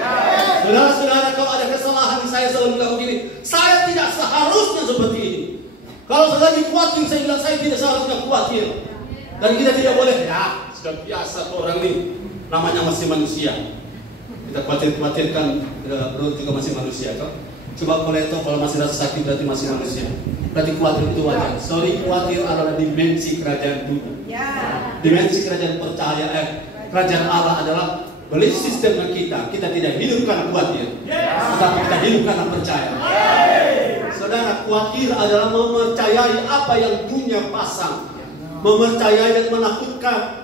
Saudara-saudara, kalau ada kesalahan, saya selalu bilang begini, saya tidak seharusnya seperti ini. Kalau saya lagi khawatir, saya bilang saya tidak seharusnya khawatir. Dan kita tidak boleh, ya sudah biasa orang ini, namanya masih manusia. Kita khawatir-khawatirkan, bro juga masih manusia. Coba koleto kalau masih rasa sakit berarti masih manusia. Berarti khawatir itu wajar. Sorry, khawatir adalah dimensi kerajaan dunia. Dimensi kerajaan percaya, kerajaan Allah adalah balik sistem kita. Kita tidak hidup karena khawatir, tetapi kita hidup karena percaya. Saudara, khawatir adalah mempercayai apa yang dunia pasang, mempercayai dan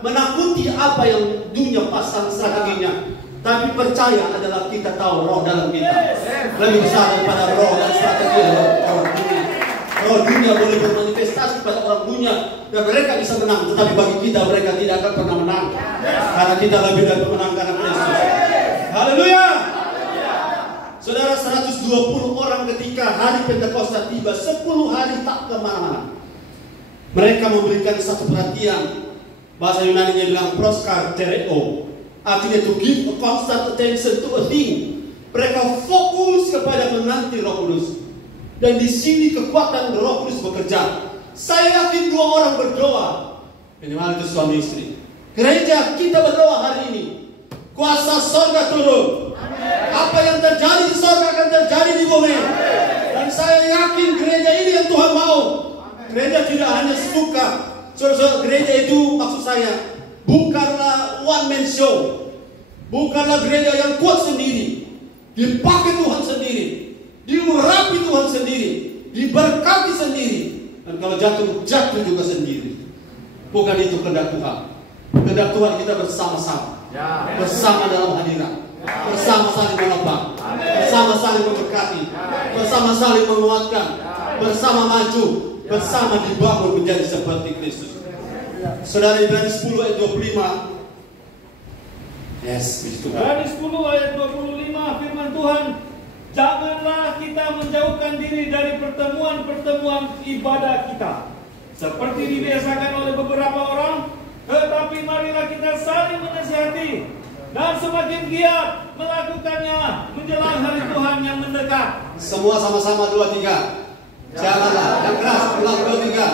menakuti apa yang dunia pasang strateginya. Tapi percaya adalah kita tahu roh dalam kita lebih besar daripada roh dan strategi orang dunia. Roh dunia boleh bermanifestasi pada orang dunia dan mereka bisa menang, tetapi bagi kita mereka tidak akan pernah menang, karena kita lebih dari pemenang karena Kristus. Haleluya. Saudara, 120 orang ketika hari Pentakosta tiba, 10 hari tak kemana-mana. Mereka memberikan satu perhatian, bahasa Yunani-nya bilang proskartereo, artinya to give a constant attention to a thing. Mereka fokus kepada menanti Roh Kudus. Dan di sini kekuatan Roh Kudus bekerja. Saya yakin 2 orang berdoa, minimal itu suami istri. Gereja kita berdoa hari ini, kuasa sorga turun. Apa yang terjadi di sorga akan terjadi di bumi. Dan saya yakin gereja ini yang Tuhan mau. Gereja tidak hanya suka, saudara-saudara, gereja itu maksud saya bukanlah one man show, bukanlah gereja yang kuat sendiri, dipakai Tuhan sendiri, diurapi Tuhan sendiri, diberkati sendiri, dan kalau jatuh juga sendiri. Bukan itu kehendak Tuhan. Kehendak Tuhan kita bersama-sama, bersama dalam hadirat, bersama saling menopang, bersama saling memberkati, bersama saling menguatkan, bersama maju, bersama dibangun menjadi seperti Kristus. Saudara, Ibrani 10 ayat 25. Yes, itu. Ibrani 10 ayat 25 firman Tuhan, janganlah kita menjauhkan diri dari pertemuan-pertemuan ibadah kita, seperti dibiasakan oleh beberapa orang, tetapi marilah kita saling menasihati dan semakin giat melakukannya menjelang hari Tuhan yang mendekat. Semua sama-sama 2, 3. Janganlah, yang keras, ulang 2, 3.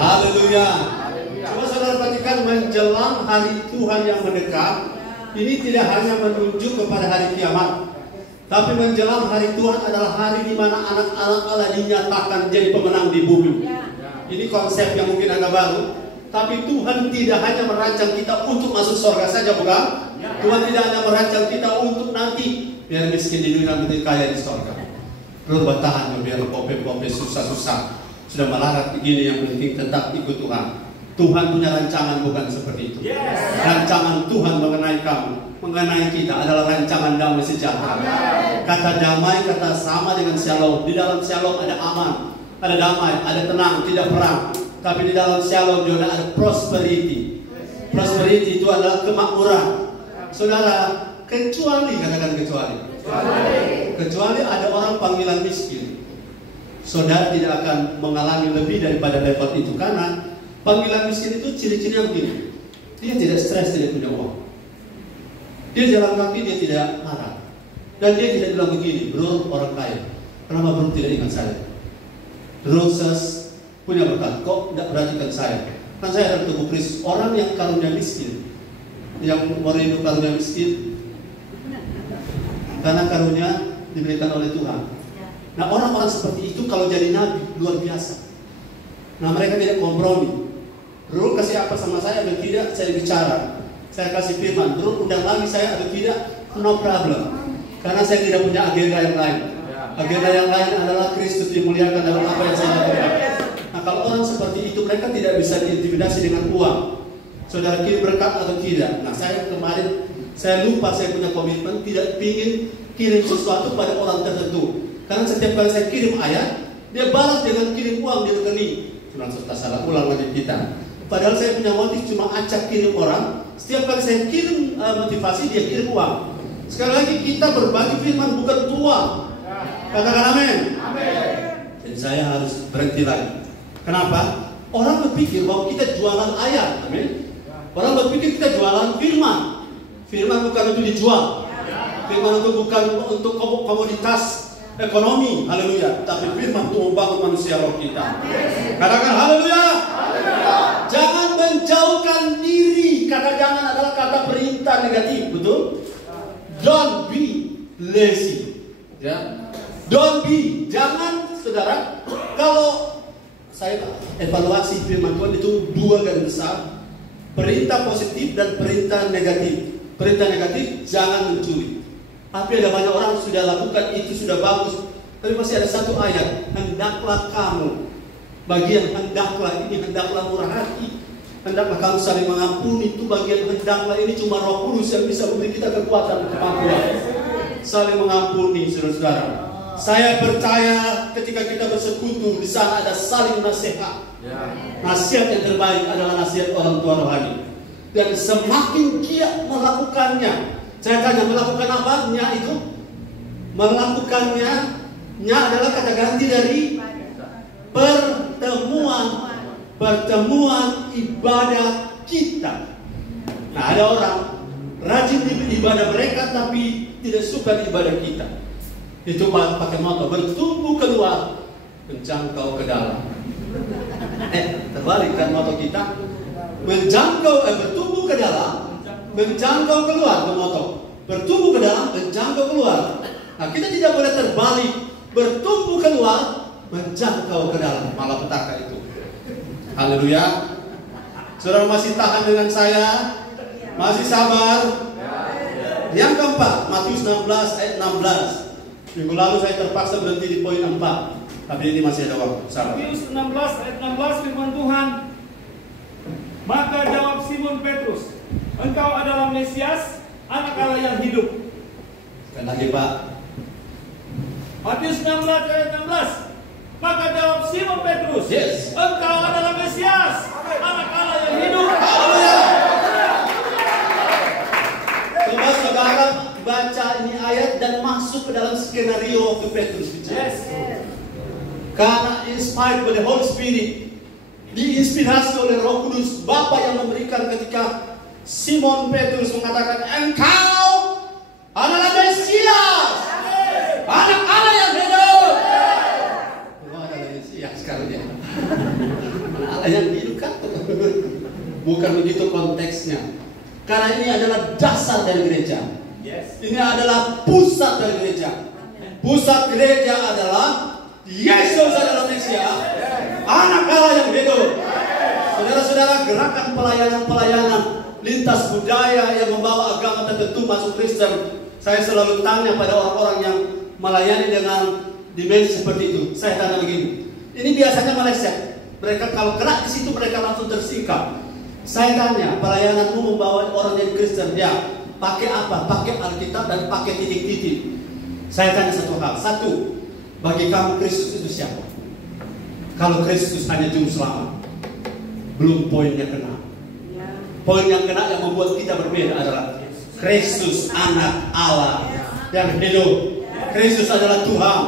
Haleluya. Coba saudara perhatikan, menjelang hari Tuhan yang mendekat, ini tidak hanya menunjuk kepada hari kiamat, tapi menjelang hari Tuhan adalah hari di mana anak-anak Allah dinyatakan jadi pemenang di bumi. Ini konsep yang mungkin agak baru, tapi Tuhan tidak hanya merancang kita untuk masuk surga saja, bukan? Tuhan tidak hanya merancang kita untuk nanti biar miskin di dunia menjadi kaya di surga. Perlu bertahan, biar kope-kope susah-susah sudah melarat begini, yang penting tetap ikut Tuhan. Tuhan punya rancangan bukan seperti itu. Rancangan Tuhan mengenai kamu, mengenai kita adalah rancangan damai sejahtera. Kata damai, kata sama dengan shalom. Di dalam shalom ada aman, ada damai, ada tenang, tidak perang. Tapi di dalam shalom juga ada prosperity. Prosperity itu adalah kemakmuran. Saudara, kecuali, katakan kecuali ada orang panggilan miskin, saudara tidak akan mengalami lebih daripada level itu. Karena panggilan miskin itu ciri-cirinya begini: dia tidak stres, tidak punya uang. Dia jalan kaki, dia tidak marah. Dan dia tidak bilang begini, bro orang kaya, kenapa bro tidak ingat saya? Bro punya berkat, kok tidak perhatikan saya? Kan saya ada tubuh Kristus, orang yang karunia miskin, yang merindu karunia miskin, karena karunia diberikan oleh Tuhan. Nah orang-orang seperti itu kalau jadi nabi luar biasa. Nah mereka tidak kompromi. Bro kasih apa sama saya atau tidak, saya bicara. Saya kasih firman, bro undang lagi saya atau tidak, no problem. Karena saya tidak punya agenda yang lain. Agenda yang lain adalah Kristus dimuliakan dalam apa yang saya lakukan. Nah kalau orang seperti itu, mereka tidak bisa diintimidasi dengan uang. Saudara kirim berkat atau tidak. Nah saya kemarin, saya lupa saya punya komitmen, tidak ingin kirim sesuatu pada orang tertentu. Karena setiap kali saya kirim ayat, dia balas dengan kirim uang di rekening. Cuma serta salah ulang lagi kita. Padahal saya punya motif cuma acak kirim orang. Setiap kali saya kirim motivasi, dia kirim uang. Sekali lagi kita berbagi firman bukan uang. Katakan amin. Dan saya harus berhenti lagi. Kenapa? Orang berpikir bahwa kita jualan ayat. Amin. Orang berpikir kita jualan firman. Firman bukan untuk dijual. Firman itu bukan untuk komoditas ekonomi, haleluya. Tapi firman untuk membangun manusia roh kita. Katakan haleluya. Jangan menjauhkan diri. Kata jangan adalah kata perintah negatif, betul? Don't be lazy. Ya. Don't be. Jangan, saudara. Kalau saya evaluasi firman Tuhan itu dua garis besar. Perintah positif dan perintah negatif. Perintah negatif, jangan mencuri. Tapi ada banyak orang sudah lakukan itu, sudah bagus. Tapi masih ada satu ayat, hendaklah kamu. Bagian hendaklah ini, hendaklah murah hati. Hendaklah kamu saling mengampuni. Itu bagian hendaklah ini cuma Roh Kudus yang bisa memberi kita kekuatan, kemampuan. Saling mengampuni, saudara-saudara. Saya percaya ketika kita bersekutu di sana ada saling nasihat. Nasihat yang terbaik adalah nasihat orang tua rohani. Dan semakin giat melakukannya. Saya tanya, melakukan apa? Nya itu melakukannya. Nya adalah kata ganti dari pertemuan ibadah kita. Nah ada orang rajin di ibadah mereka tapi tidak suka di ibadah kita. Itu pakai motor bertumbuh keluar, menjangkau ke dalam. Terbalik kan motor kita, bertumbuh ke dalam, menjangkau keluar ke motor, bertumbuh ke dalam, menjangkau keluar. Nah kita tidak boleh terbalik, bertumbuh keluar, menjangkau ke dalam, malapetaka itu. Haleluya. Saudara masih tahan dengan saya? Masih sabar? Yang keempat, Matius 16 ayat 16. Minggu lalu saya terpaksa berhenti di poin 4. Tapi ini masih ada waktu. Sabar. Matius 16 ayat 16 firman Tuhan. Maka jawab Simon Petrus, engkau adalah Mesias, anak Allah yang hidup. Sekali lagi Pak. Matius 16 ayat 16. Maka jawab Simon Petrus, yes, engkau adalah Mesias, anak Allah yang hidup. Haleluya. Coba saudara baca ini ayat dan masuk ke dalam skenario waktu Petrus bicara. Yes. Karena inspired by the Holy Spirit, diinspirasi oleh Roh Kudus, Bapa yang memberikan ketika Simon Petrus mengatakan, engkau adalah Mesias, anak Allah yang hidup. Engkau adalah Mesias sekalian. Anak Allah yang hidup kan? Bukan begitu konteksnya. Karena ini adalah dasar dari gereja. Yes. Ini adalah pusat dari gereja. Pusat gereja adalah Yesus adalah Mesias, anak Allah yang hidup. Saudara-saudara, gerakan pelayanan lintas budaya yang membawa agama tertentu masuk Kristen. Saya selalu tanya pada orang-orang yang melayani dengan dimensi seperti itu. Saya tanya begini, ini biasanya meleset. Mereka kalau kena di situ mereka langsung tersikap. Saya tanya, pelayananmu membawa orang jadi Kristen? Ya. Pakai apa? Pakai Alkitab dan pakai titik-titik. Saya tanya satu hal. Satu, bagi kamu Kristus itu siapa? Kalau Kristus hanya juru selamat, belum poinnya kena. Poin yang kena yang membuat kita berbeda adalah Kristus anak Allah yang hidup. Kristus adalah Tuhan.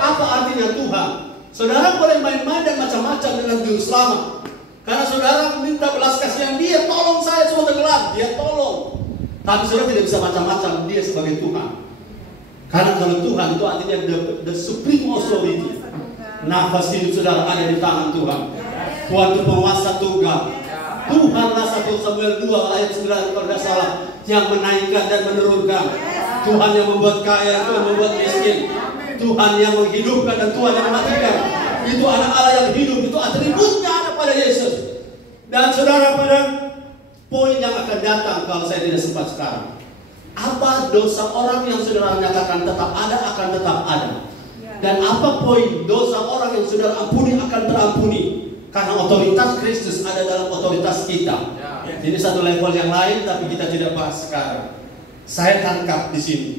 Apa artinya Tuhan? Saudara boleh main-main dan macam-macam dengan juru selamat. Karena saudara minta belas kasihan dia, tolong saya semua tenggelam, dia tolong. Tapi saudara tidak bisa macam-macam dia sebagai Tuhan. Karena kalau Tuhan itu artinya the supreme authority. Nafas hidup saudara ada di tangan Tuhan. Tuhan itu penguasa tunggal. Tuhanlah 1 Samuel 2 ayat 9 kalau tidak salah, yang menaikkan dan menurunkan. Tuhan yang membuat kaya, Tuhan membuat miskin. Tuhan yang menghidupkan dan Tuhan yang mematikan. Itu anak Allah yang hidup, itu atributnya ada pada Yesus. Dan saudara, pada poin yang akan datang kalau saya tidak sempat sekarang, apa dosa orang yang saudara nyatakan tetap ada akan tetap ada. Dan apa poin dosa orang yang saudara ampuni akan terampuni. Karena otoritas Kristus ada dalam otoritas kita. Ini satu level yang lain, tapi kita tidak bahas sekarang. Saya tangkap di sini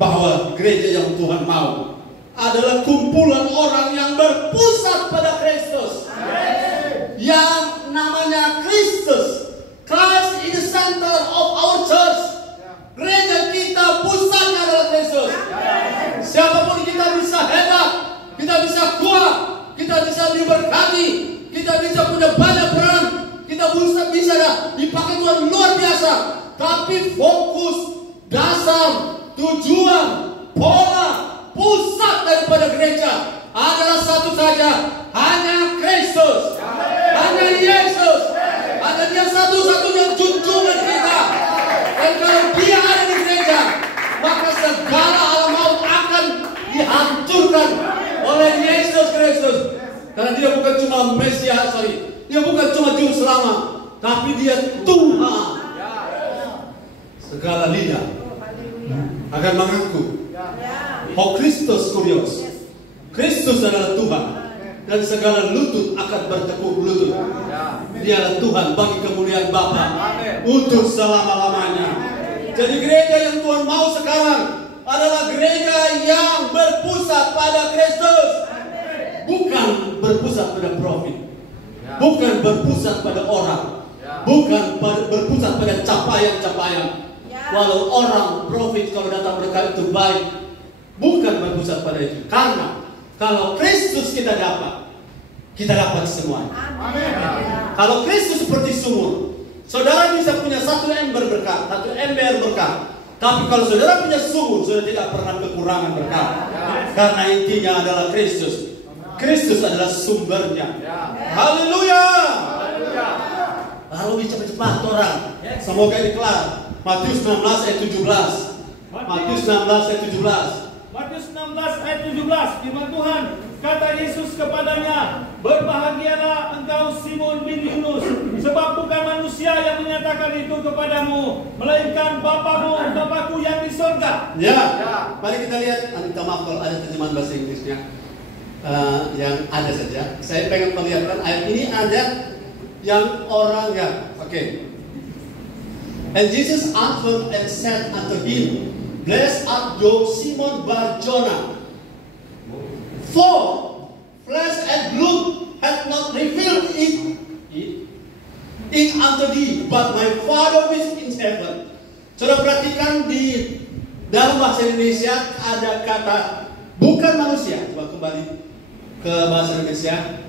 bahwa gereja yang Tuhan mau adalah kumpulan orang yang berpusat pada Kristus. Yang namanya Kristus. Christ is the center of our church. Gereja kita pusatnya adalah Kristus. Siapapun kita bisa hebat, kita bisa kuat, kita bisa diberkati, kita bisa punya banyak peran, kita bisa dipakai Tuhan luar biasa. Tapi fokus, dasar, tujuan, pola, pusat daripada gereja adalah satu saja, hanya Kristus, hanya Yesus, hanya Dia satu-satunya junjungan kita. Dan kalau Dia ada di gereja, maka segala alam maut akan dihancurkan oleh Yesus Kristus. Karena Dia bukan cuma Mesias, Dia bukan cuma juru selamat, tapi Dia Tuhan. Segala lidah akan mengaku, oh Kristus kurios, Kristus adalah Tuhan, dan segala lutut akan bertekuk lutut. Dia adalah Tuhan bagi kemuliaan Bapa untuk selama-lamanya. Jadi gereja yang Tuhan mau sekarang adalah gereja yang berpusat pada Kristus. Bukan berpusat pada profit, bukan berpusat pada orang, bukan berpusat pada capaian-capaian. Walau orang profit kalau datang berkat itu baik, bukan berpusat pada itu. Karena kalau Kristus kita dapat semuanya. Kalau Kristus seperti sumur, saudara bisa punya satu ember berkat, tapi kalau saudara punya sumur, saudara tidak pernah kekurangan berkat. Karena intinya adalah Kristus. Kristus adalah sumbernya. Haleluya. Lalu cepat-cepat orang. Semoga ini kelar. Matius 16 ayat 17. Matius 16 ayat 17. Matius 16 ayat 17. Firman Tuhan, kata Yesus kepadanya, berbahagialah engkau Simon bin Yunus, sebab bukan manusia yang menyatakan itu kepadamu, melainkan Bapakku yang di surga. Ya. Mari kita lihat. Minta maaf kalau ada terjemahan bahasa Inggrisnya yang ada saja. Saya pengen perlihatkan ayat ini ada yang orang ya. Oke. And Jesus answered and said unto him, Blessed art thou, Simon Bar-Jonah, for flesh and blood hath not revealed it unto thee, but my Father which is in heaven. Saudara perhatikan di dalam bahasa Indonesia ada kata bukan manusia. Coba kembali ke bahasa Indonesia.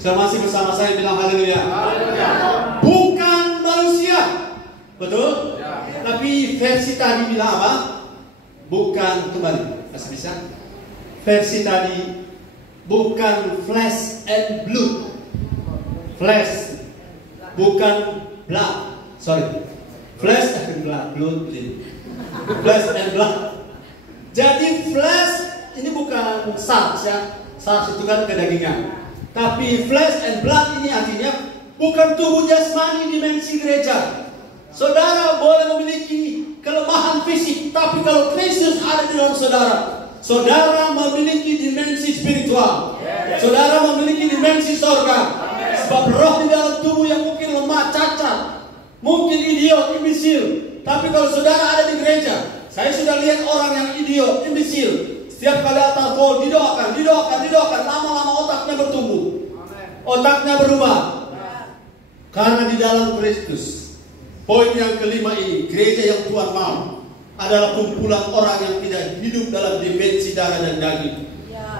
Saudara masih bersama saya, bilang haleluya. Bukan manusia. Betul? Ya. Tapi versi tadi bilang apa? Bukan, kembali, masih bisa? Versi tadi bukan flesh and blood. Flesh, bukan blood. Sorry, flesh and blood, flesh and blood. Jadi flesh ini bukan SARS ya. SARS itu kan kedagingan. Tapi flesh and blood ini artinya bukan tubuh jasmani dimensi gereja. Saudara boleh memiliki kelemahan fisik, tapi kalau Kristus ada di dalam saudara, saudara memiliki dimensi spiritual. Saudara memiliki dimensi sorga. Sebab roh di dalam tubuh yang mungkin lemah, cacat, mungkin idiot, imbisil. Tapi kalau saudara ada di gereja, saya sudah lihat orang yang idiot, imbisil. Setiap kali altar call didoakan. Lama-lama otaknya bertumbuh, otaknya berubah. Karena di dalam Kristus. Poin yang kelima ini, gereja yang Tuhan mau adalah kumpulan orang yang tidak hidup dalam dimensi darah dan daging.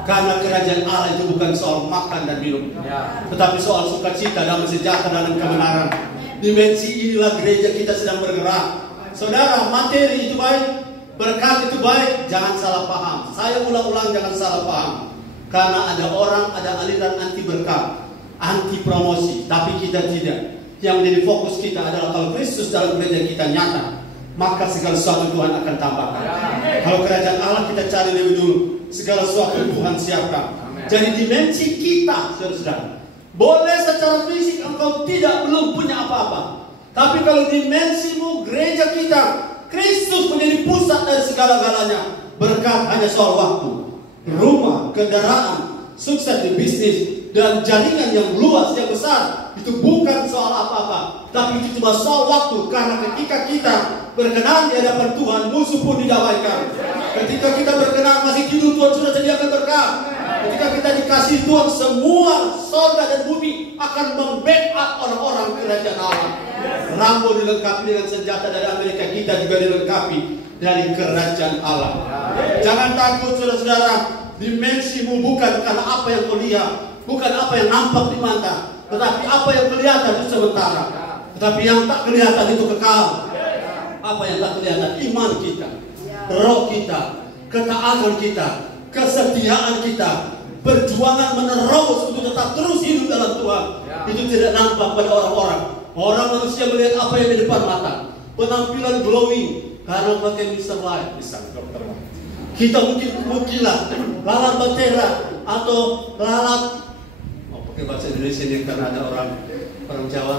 Karena kerajaan Allah itu bukan soal makan dan minum, tetapi soal sukacita, damai sejahtera dan kebenaran. Dimensi inilah gereja kita sedang bergerak. Saudara, materi itu baik, berkat itu baik, jangan salah paham. Saya ulang-ulang, jangan salah paham. Karena ada orang, ada aliran anti berkat, anti promosi, tapi kita tidak. Yang menjadi fokus kita adalah kalau Kristus dalam gereja kita nyata, maka segala sesuatu Tuhan akan tambahkan. Kalau kerajaan Allah kita cari lebih dulu, segala sesuatu Tuhan siapkan. Jadi dimensi kita, saudara, boleh secara fisik engkau belum punya apa-apa, tapi kalau dimensimu gereja kita, Kristus menjadi pusat dari segala-galanya. Berkat hanya soal waktu, rumah, kendaraan, sukses di bisnis, dan jaringan yang luas, yang besar. Itu bukan soal apa-apa, tapi itu cuma soal waktu. Karena ketika kita berkenan di hadapan Tuhan, musuh pun didamaikan. Ketika kita berkenan masih tidur, Tuhan sudah sediakan berkat. Ketika kita dikasih Tuhan, semua surga dan bumi akan membackup orang-orang kerajaan Allah. Rambo dilengkapi dengan senjata dari Amerika, kita juga dilengkapi dari kerajaan Allah. Jangan takut, saudara-saudara. Dimensimu bukan karena apa yang kau lihat, bukan apa yang nampak di mata, tetapi apa yang kelihatan itu sementara. Tetapi yang tak kelihatan itu kekal. Apa yang tak kelihatan? Iman kita, roh kita, ketaatan kita, kesetiaan kita, perjuangan menerobos untuk tetap terus hidup dalam Tuhan. Itu tidak nampak pada orang-orang. Orang manusia melihat apa yang di depan mata, penampilan glowing karena pakai Mr. Light, misalnya dokter. Kita mungkin mukilah, lalat batera atau lalat, pakai bahasa Indonesia ini karena ada orang Jawa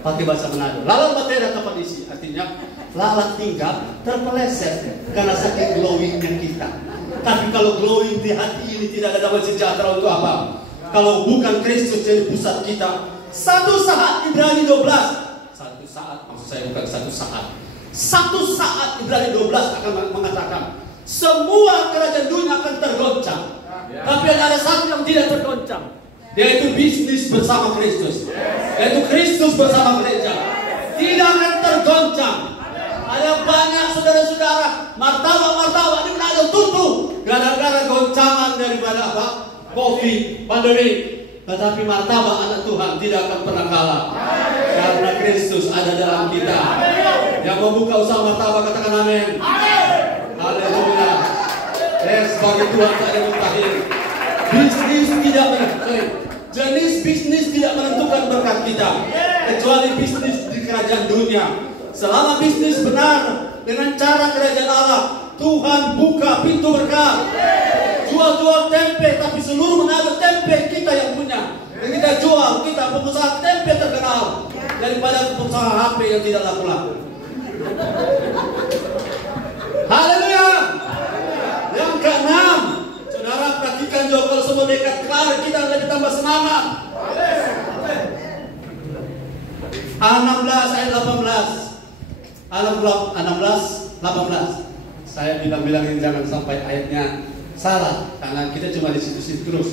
pakai bahasa Manado. Lalat batera dapat isi, artinya lalat tinggal terpeleset karena saking glowingnya kita. Tapi kalau glowing di hati ini tidak ada damai sejahtera untuk apa? Kalau bukan Kristus jadi pusat kita, satu saat Ibrani 12, satu saat, maksud saya bukan satu saat. Satu saat Ibrani 12 akan mengatakan semua kerajaan dunia akan tergoncang. Tapi ada satu yang tidak tergoncang, yaitu bisnis bersama Kristus, yaitu Kristus bersama gereja. Tidak akan tergoncang. Ada banyak saudara-saudara martabat ini ada tutup gara-gara goncangan daripada apa? Covid, pandemi. Tetapi martabat anak Tuhan tidak akan pernah kalah, karena Kristus ada dalam kita. Yang membuka usaha martabat katakan amin. Haleluya. Bagi Tuhan tak ada mustahil. Bisnis tidak jenis bisnis tidak menentukan berkat kita, kecuali bisnis di kerajaan dunia. Selama bisnis benar dengan cara kerajaan Allah, Tuhan buka pintu berkat. Jual-jual tempe, tapi seluruh Manado tempe kita yang punya. Dan kita jual, kita pengusaha tempe terkenal daripada pengusaha HP yang tidak laku-laku. Haleluya. Yang keenam, saudara perhatikan juga kalau semua dekat kelar, kita lebih tambah semangat. 16 ayat 18. 16, 18. Saya bilangin jangan sampai ayatnya salah, karena kita cuma di situ-situ terus.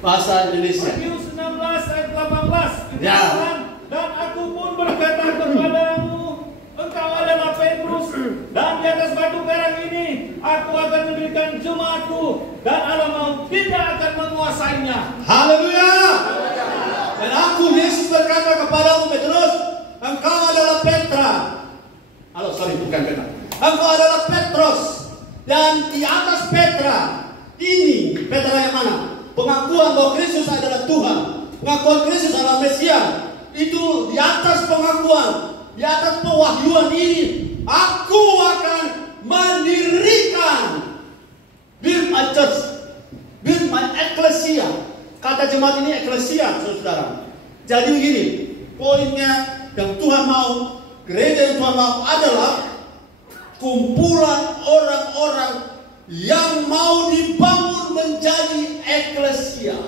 Bahasa Indonesia. Matius 16 ayat 18. Ya. Dan aku pun berkata kepadamu, engkau adalah Petrus, dan di atas batu karang ini aku akan mendirikan jemaatku, dan Allah mau tidak akan menguasainya. Haleluya. Dan aku, Yesus berkata kepadamu Petrus, engkau adalah Petra. Bukan Petra. Engkau adalah Petrus, dan di atas Petra ini, Petra yang mana? Pengakuan bahwa Kristus adalah Tuhan, pengakuan Kristus adalah Mesias. Itu di atas pengakuan, di atas pewahyuan ini, aku akan mendirikan, build my church, build my ecclesia. Kata jemaat ini ecclesia, saudara. Jadi begini, poinnya yang Tuhan mau, gereja yang Tuhan mau adalah kumpulan orang-orang yang mau dibangun menjadi ecclesia.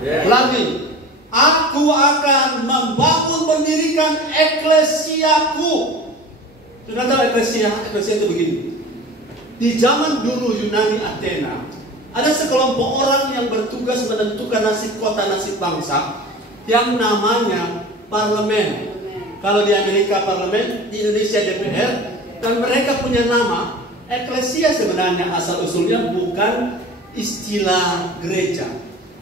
Lagi, aku akan membangun mendirikan eklesiaku. Sudah tahu eklesia? Eklesia itu begini. Di zaman dulu Yunani Athena, ada sekelompok orang yang bertugas menentukan nasib kota, nasib bangsa, yang namanya parlemen. Kalau di Amerika parlemen, di Indonesia DPR, dan mereka punya nama eklesia sebenarnya asal usulnya bukan istilah gereja,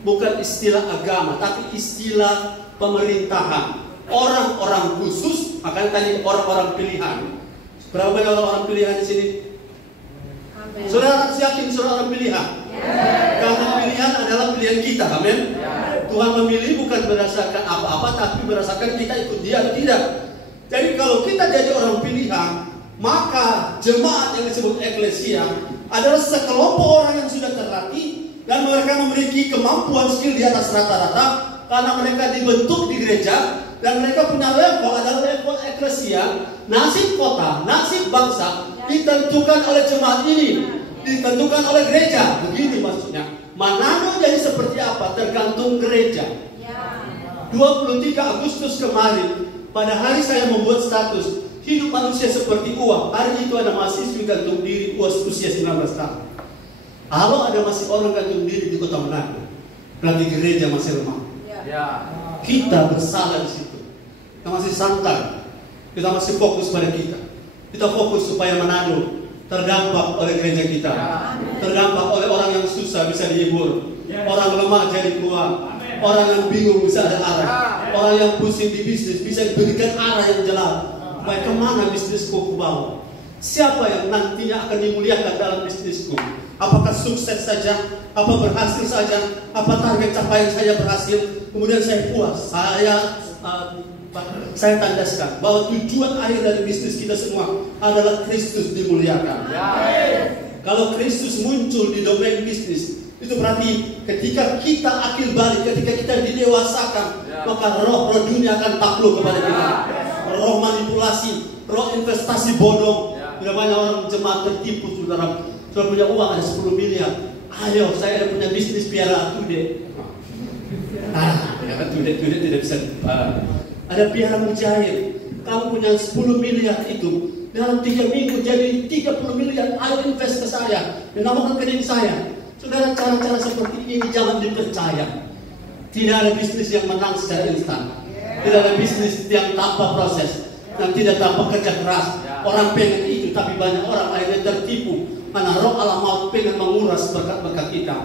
bukan istilah agama, tapi istilah pemerintahan. Orang-orang khusus, makanya tadi orang-orang pilihan. Berapa banyak orang pilihan di sini? Saudara yakin saudara orang pilihan? Karena pilihan adalah pilihan kita, amin. Tuhan memilih bukan berdasarkan apa-apa, tapi berdasarkan kita ikut Dia atau tidak. Jadi kalau kita jadi orang pilihan, maka jemaat yang disebut eklesia adalah sekelompok orang yang sudah terlatih dan mereka memiliki kemampuan skill di atas rata-rata karena mereka dibentuk di gereja dan mereka punya level, adalah level eklesia. Nasib kota, nasib bangsa ditentukan oleh jemaat ini, ditentukan oleh gereja. Begini maksudnya. Manado jadi seperti apa tergantung gereja. 23 Agustus kemarin, pada hari saya membuat status hidup manusia seperti uang. Hari itu ada mahasiswa gantung diri usia 19 tahun. Kalau ada masih orang gantung diri di kota Manado, berarti gereja masih lemah. Kita bersalah di situ. Kita masih santai. Kita masih fokus pada kita. Kita fokus supaya Manado terdampak oleh gereja kita, terdampak oleh orang yang susah bisa dihibur, orang lemah jadi kuat, orang yang bingung bisa ada arah, orang yang pusing di bisnis bisa diberikan arah yang jelas. Supaya kemana bisnisku bawa? Siapa yang nantinya akan dimuliakan dalam bisnisku? Apakah sukses saja? Apa berhasil saja? Apa target capaian saya berhasil? Kemudian saya puas. Saya tandaskan bahwa tujuan akhir dari bisnis kita semua adalah Kristus dimuliakan. Kalau Kristus muncul di domain bisnis, itu berarti ketika kita akil balik, ketika kita didewasakan, maka roh dunia akan takluk kepada kita. Roh manipulasi, roh investasi bodong. Sudah banyak orang jemaat tertipu, saudara. Sudah punya uang ada 10 miliar. Ayo, saya ada punya bisnis piara tude. Piara tude tidak bisa. Ada piara mujair. Kamu punya 10 miliar itu, dalam 3 minggu jadi 30 miliar. Ayo invest ke saya, dinamakan rekening saya. Saudara, cara-cara seperti ini jangan dipercaya. Tidak ada bisnis yang menang secara instan. Tidak ada bisnis yang tanpa proses, yang tidak tanpa kerja keras. Orang pengen itu, tapi banyak orang akhirnya tertipu. Karena roh Allah maut pengen menguras berkat-berkat kita.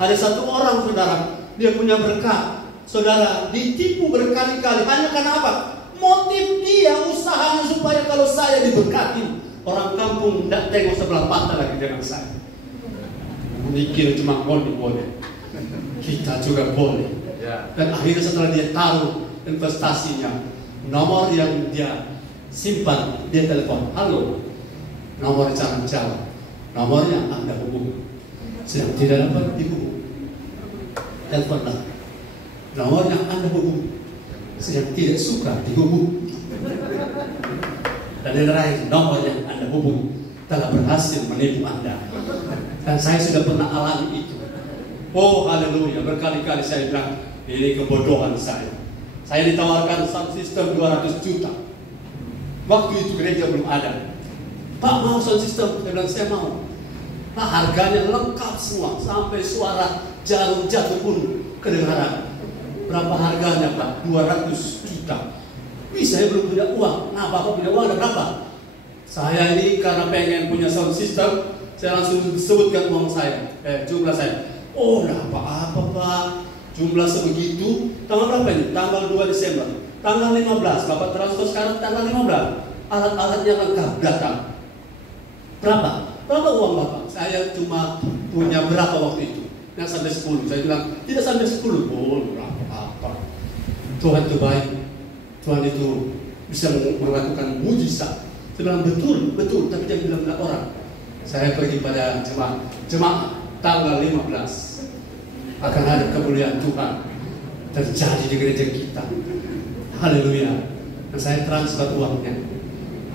Ada satu orang, saudara, dia punya berkat. Saudara, ditipu berkali-kali. Hanya karena apa? Motif dia usahanya supaya kalau saya diberkati, orang kampung tidak tengok sebelah mata lagi dengan saya. Mikir cuma boleh. Kita juga boleh. Dan akhirnya setelah dia taruh investasinya, nomor yang dia simpan, dia telepon, halo, nomor jangan jawab, nomornya Anda hubungi. Sedang tidak dapat dihubungi, teleponlah, nomornya Anda hubungi. Sedang tidak suka dihubungi. Dan yang terakhir, nomor yang Anda hubungi telah berhasil menipu Anda. Dan saya sudah pernah alami itu. Oh haleluya, berkali-kali saya bilang, ini kebodohan saya. Saya ditawarkan sound system 200 juta. Waktu itu gereja belum ada. Pak mau sound system? Saya bilang saya mau. Nah harganya lengkap semua, sampai suara jarum jatuh pun kedengaran. Berapa harganya Pak? 200 juta. Saya belum punya uang. Nah Bapak punya uang ada berapa? Saya ini karena pengen punya sound system, saya langsung sebutkan uang saya, jumlah saya. Oh enggak apa-apa Pak, jumlah sebegitu. Tanggal berapa ini? Tanggal 2 Desember. Tanggal 15, Bapak transfer sekarang tanggal 15. Alat-alatnya lengkap, datang. Berapa uang Bapak? Saya cuma punya berapa waktu itu? Yang sampai 10. Saya bilang, tidak sampai 10. Oh berapa? Tuhan itu baik. Tuhan itu bisa melakukan mujizat. Saya bilang betul, tapi jangan bilang orang. Saya pergi pada jemaah tanggal 15 akan ada kemuliaan Tuhan terjadi di gereja kita. Haleluya. Dan saya transfer uangnya.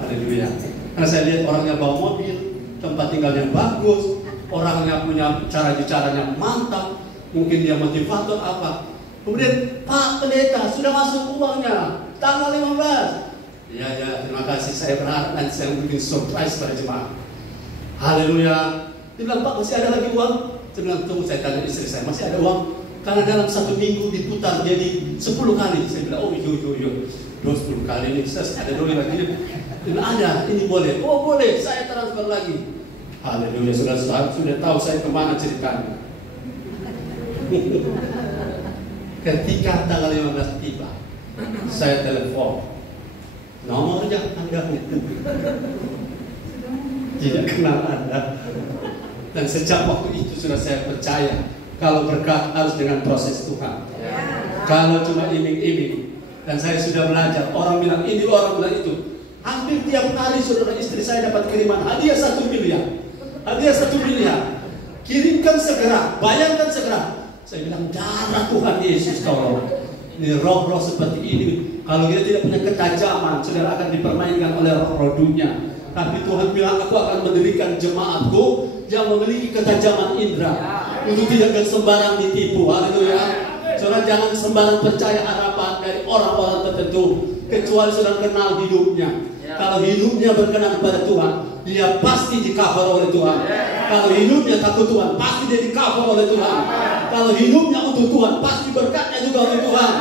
Haleluya. Karena saya lihat orangnya bawa mobil, tempat tinggalnya bagus, orangnya punya cara bicaranya mantap, mungkin dia motivator apa. Kemudian Pak Pendeta sudah masuk uangnya tanggal 15. Ya, terima kasih. Saya berharap nanti saya bikin surprise pada jemaah. Haleluya. Dia bilang, Pak masih ada lagi uang? Saya bilang, tunggu saya tanya istri saya, masih ada uang? Karena dalam 1 minggu diputar jadi 10 kali. Saya bilang, oh iya. 10 kali ini, saya ada doli lagi. Dia bilang, ada, ini boleh. Oh boleh, saya transfer lagi. Haleluya, sudah tahu saya kemana ceritanya. Ketika tanggal 15 tiba, saya telepon. Nomornya Anda tidak kenal Anda. Dan sejak waktu itu sudah saya percaya kalau berkat harus dengan proses Tuhan. Kalau cuma iming-iming. Dan saya sudah belajar, orang bilang ini, orang bilang itu. Hampir tiap hari saudara, istri saya dapat kiriman hadiah 1 miliar. Hadiah 1 miliar. Kirimkan segera, bayarkan segera. Saya bilang darah Tuhan Yesus tolong. Ini roh-roh seperti ini, kalau kita tidak punya ketajaman, saudara akan dipermainkan oleh roh dunia. Tapi Tuhan bilang, aku akan mendirikan jemaatku yang memiliki ketajaman indera, untuk tidak sembarang ditipu. Haleluya. Saudara jangan sembarang percaya harapan dari orang-orang tertentu, kecuali saudara kenal hidupnya. Kalau hidupnya berkenan kepada Tuhan, dia pasti di-cover oleh Tuhan. Kalau hidupnya takut Tuhan, pasti dia di-cover oleh Tuhan. Kalau hidupnya untuk Tuhan, pasti berkatnya juga oleh Tuhan.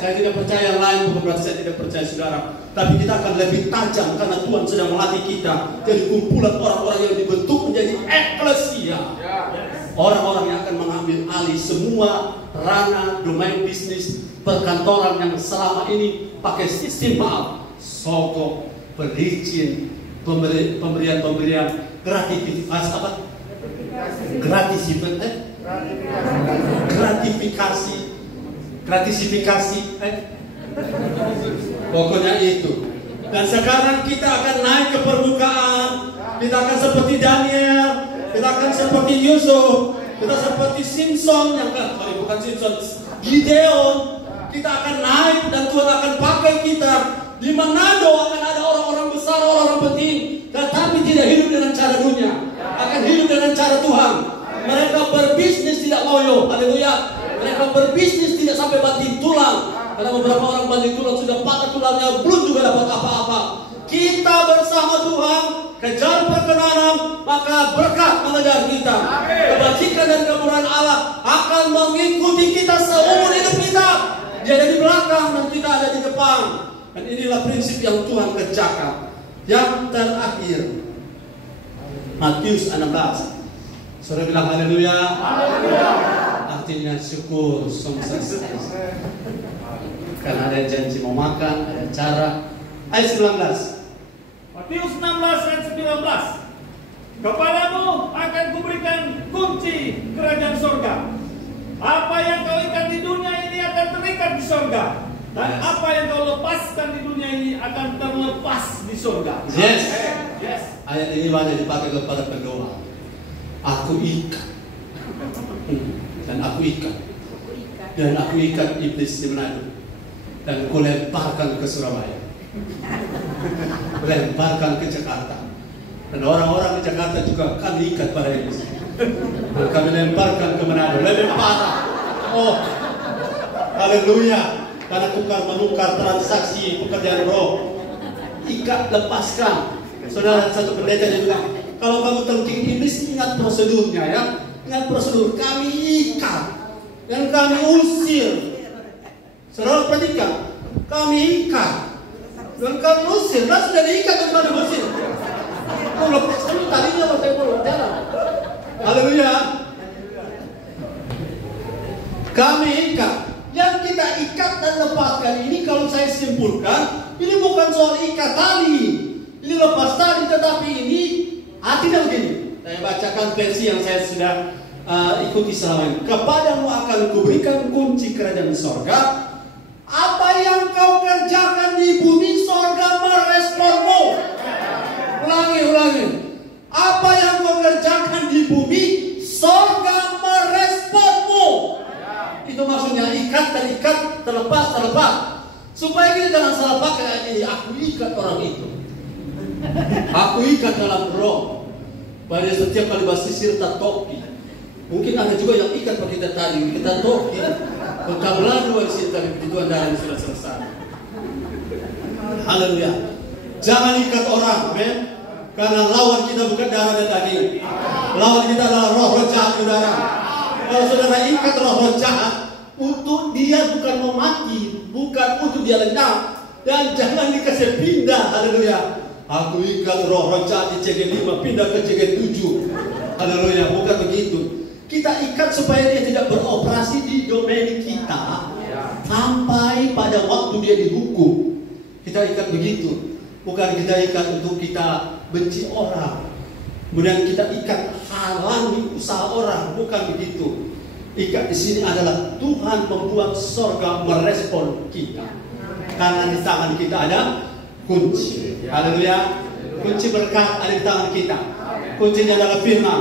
Saya tidak percaya yang lain, bukan berarti saya tidak percaya saudara. Tapi kita akan lebih tajam karena Tuhan sedang melatih kita jadi kumpulan orang-orang yang dibentuk menjadi eklesia. Orang-orang yang akan mengambil alih semua ranah domain bisnis perkantoran yang selama ini pakai sistem maaf, sogok, perizin, pemberian gratifikasi apa? Gratifikasi, pokoknya itu. Dan sekarang kita akan naik ke permukaan. Kita akan seperti Daniel, kita akan seperti Yusuf, kita seperti Simpson yang bukan Simpson, Gideon. Kita akan naik dan Tuhan akan pakai kita. Di Manado akan ada orang-orang besar, orang-orang penting, tetapi tidak hidup dengan cara dunia, akan hidup dengan cara Tuhan. Mereka berbisnis tidak loyo, haleluya. Mereka berbisnis tidak sampai banting tulang, karena beberapa orang banting tulang sudah patah tulangnya, belum juga dapat apa-apa. Kita bersama Tuhan kejar perkenanan, maka berkat mengejar kita. Kebajikan dan kemurahan Allah akan mengikuti kita seumur hidup kita. Dia ada di belakang dan kita ada di depan. Dan inilah prinsip yang Tuhan kerjakan. Yang terakhir, Matius 16. Saudara bilang haleluya. Artinya syukur, sukses. Karena ada janji mau makan, ada cara. Ayat 19. Matius 16 ayat 19. Kepadamu akan kuberikan kunci kerajaan sorga. Apa yang kau ikat di dunia ini akan terikat di sorga, dan apa yang kau lepaskan di dunia ini akan terlepas di sorga. Yes. Yes. Ayat ini banyak dipakai kepada pendoa. Aku ikat, dan aku ikat, dan aku ikat iblis di Manado, dan ku lemparkan ke Surabaya, lemparkan ke Jakarta, dan orang-orang di Jakarta juga kami ikat pada iblis. Kami lemparkan ke Manado, lebih parah. Oh, haleluya. Karena tukar menukar transaksi pekerjaan roh. Ikat, lepaskan. Saudara, satu pendeta dia bilang, kalau kamu tengking iblis, ingat prosedurnya ya. Ingat prosedur, kami ikat dan kami usir. Saudara perhatikan, kami ikat dan kami usir. Nah, sudah diikat dan kami usir. Kau lepas dulu tadinya waktu itu jalan. Haleluya. Kami ikat. Yang kita ikat dan lepaskan ini, kalau saya simpulkan, ini bukan soal ikat tali, ini lepas tali, tetapi ini artinya begini. Saya bacakan versi yang saya sudah ikuti selama ini. Kepadamu akan kuberikan kunci kerajaan sorga. Apa yang kau kerjakan di bumi, sorga meresponmu. Ulangi. Apa yang kau kerjakan di bumi, sorga meresponmu. Itu maksudnya ikat dan ikat, terlepas. Supaya kita jangan salah pakai ayat ini. Aku ikat orang itu. Aku ikat dalam roh. Pada setiap kali basisir tak topi. Mungkin ada juga yang ikat pakai kita tadi. Kita topi. Berkabelan dua di sini, tapi begitu anda sudah selesai. Haleluya. Jangan ikat orang, men. Karena lawan kita bukan darah dan daging. Lawan kita adalah roh jahat, saudara. Kalau saudara ikat roh jahat, untuk dia bukan mau mati, bukan untuk dia lenyap, dan jangan dikasih pindah. Haleluya. Aku ikat roh jahat di CG5 pindah ke CG7. Haleluya, bukan begitu. Kita ikat supaya dia tidak beroperasi di domain kita sampai pada waktu dia dihukum. Kita ikat begitu. Bukan kita ikat untuk kita benci orang. Kemudian kita ikat halangi usaha orang. Bukan begitu. Ikat di sini adalah Tuhan membuat sorga merespon kita. Karena di tangan kita ada kunci. Haleluya. Kunci berkat ada di tangan kita. Kuncinya adalah firman.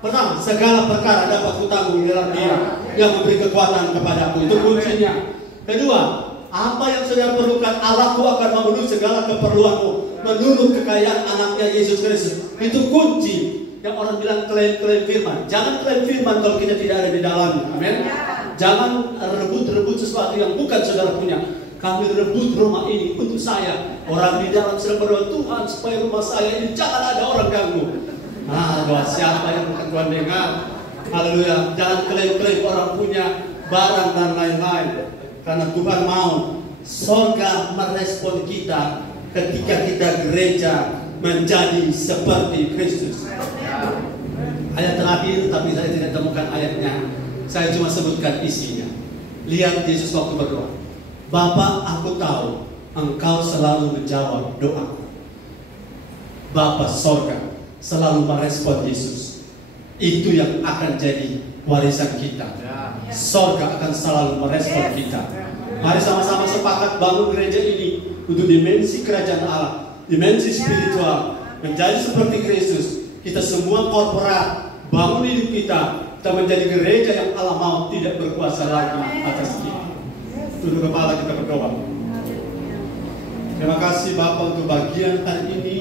Pertama, segala perkara dapat kutanggung dalam Dia yang memberi kekuatan kepadaku. Itu kuncinya. Kedua, apa yang saudara perlukan, Allahku akan memenuhi segala keperluanmu menurut kekayaan anaknya Yesus Kristus. Itu kunci. Yang orang bilang klaim-klaim firman. Jangan klaim firman kalau kita tidak ada di dalamnya. Amin. Jangan rebut-rebut sesuatu yang bukan saudara punya. Kami rebut rumah ini untuk saya. Orang di dalam sedang berdoa, Tuhan supaya rumah saya ini jangan ada orang ganggu. Doa siapa yang bukan Tuhan dengar? Haleluya. Jangan klaim-klaim orang punya barang dan lain-lain. Karena Tuhan mau sorga merespon kita ketika kita gereja menjadi seperti Kristus. Ayat terakhir, tapi saya tidak temukan ayatnya. Saya cuma sebutkan isinya. Lihat Yesus waktu berdoa. Bapa, aku tahu Engkau selalu menjawab doa. Bapa sorga selalu merespon Yesus. Itu yang akan jadi warisan kita. Sorga akan selalu merespon kita. Mari sama-sama sepakat bangun gereja ini untuk dimensi kerajaan Allah, dimensi spiritual, menjadi seperti Kristus. Kita semua korporat, bangun hidup kita menjadi gereja yang Allah mau tidak berkuasa lagi atas kita. Tunduk kepala, kita berdoa. Terima kasih Bapak untuk bagian hari ini.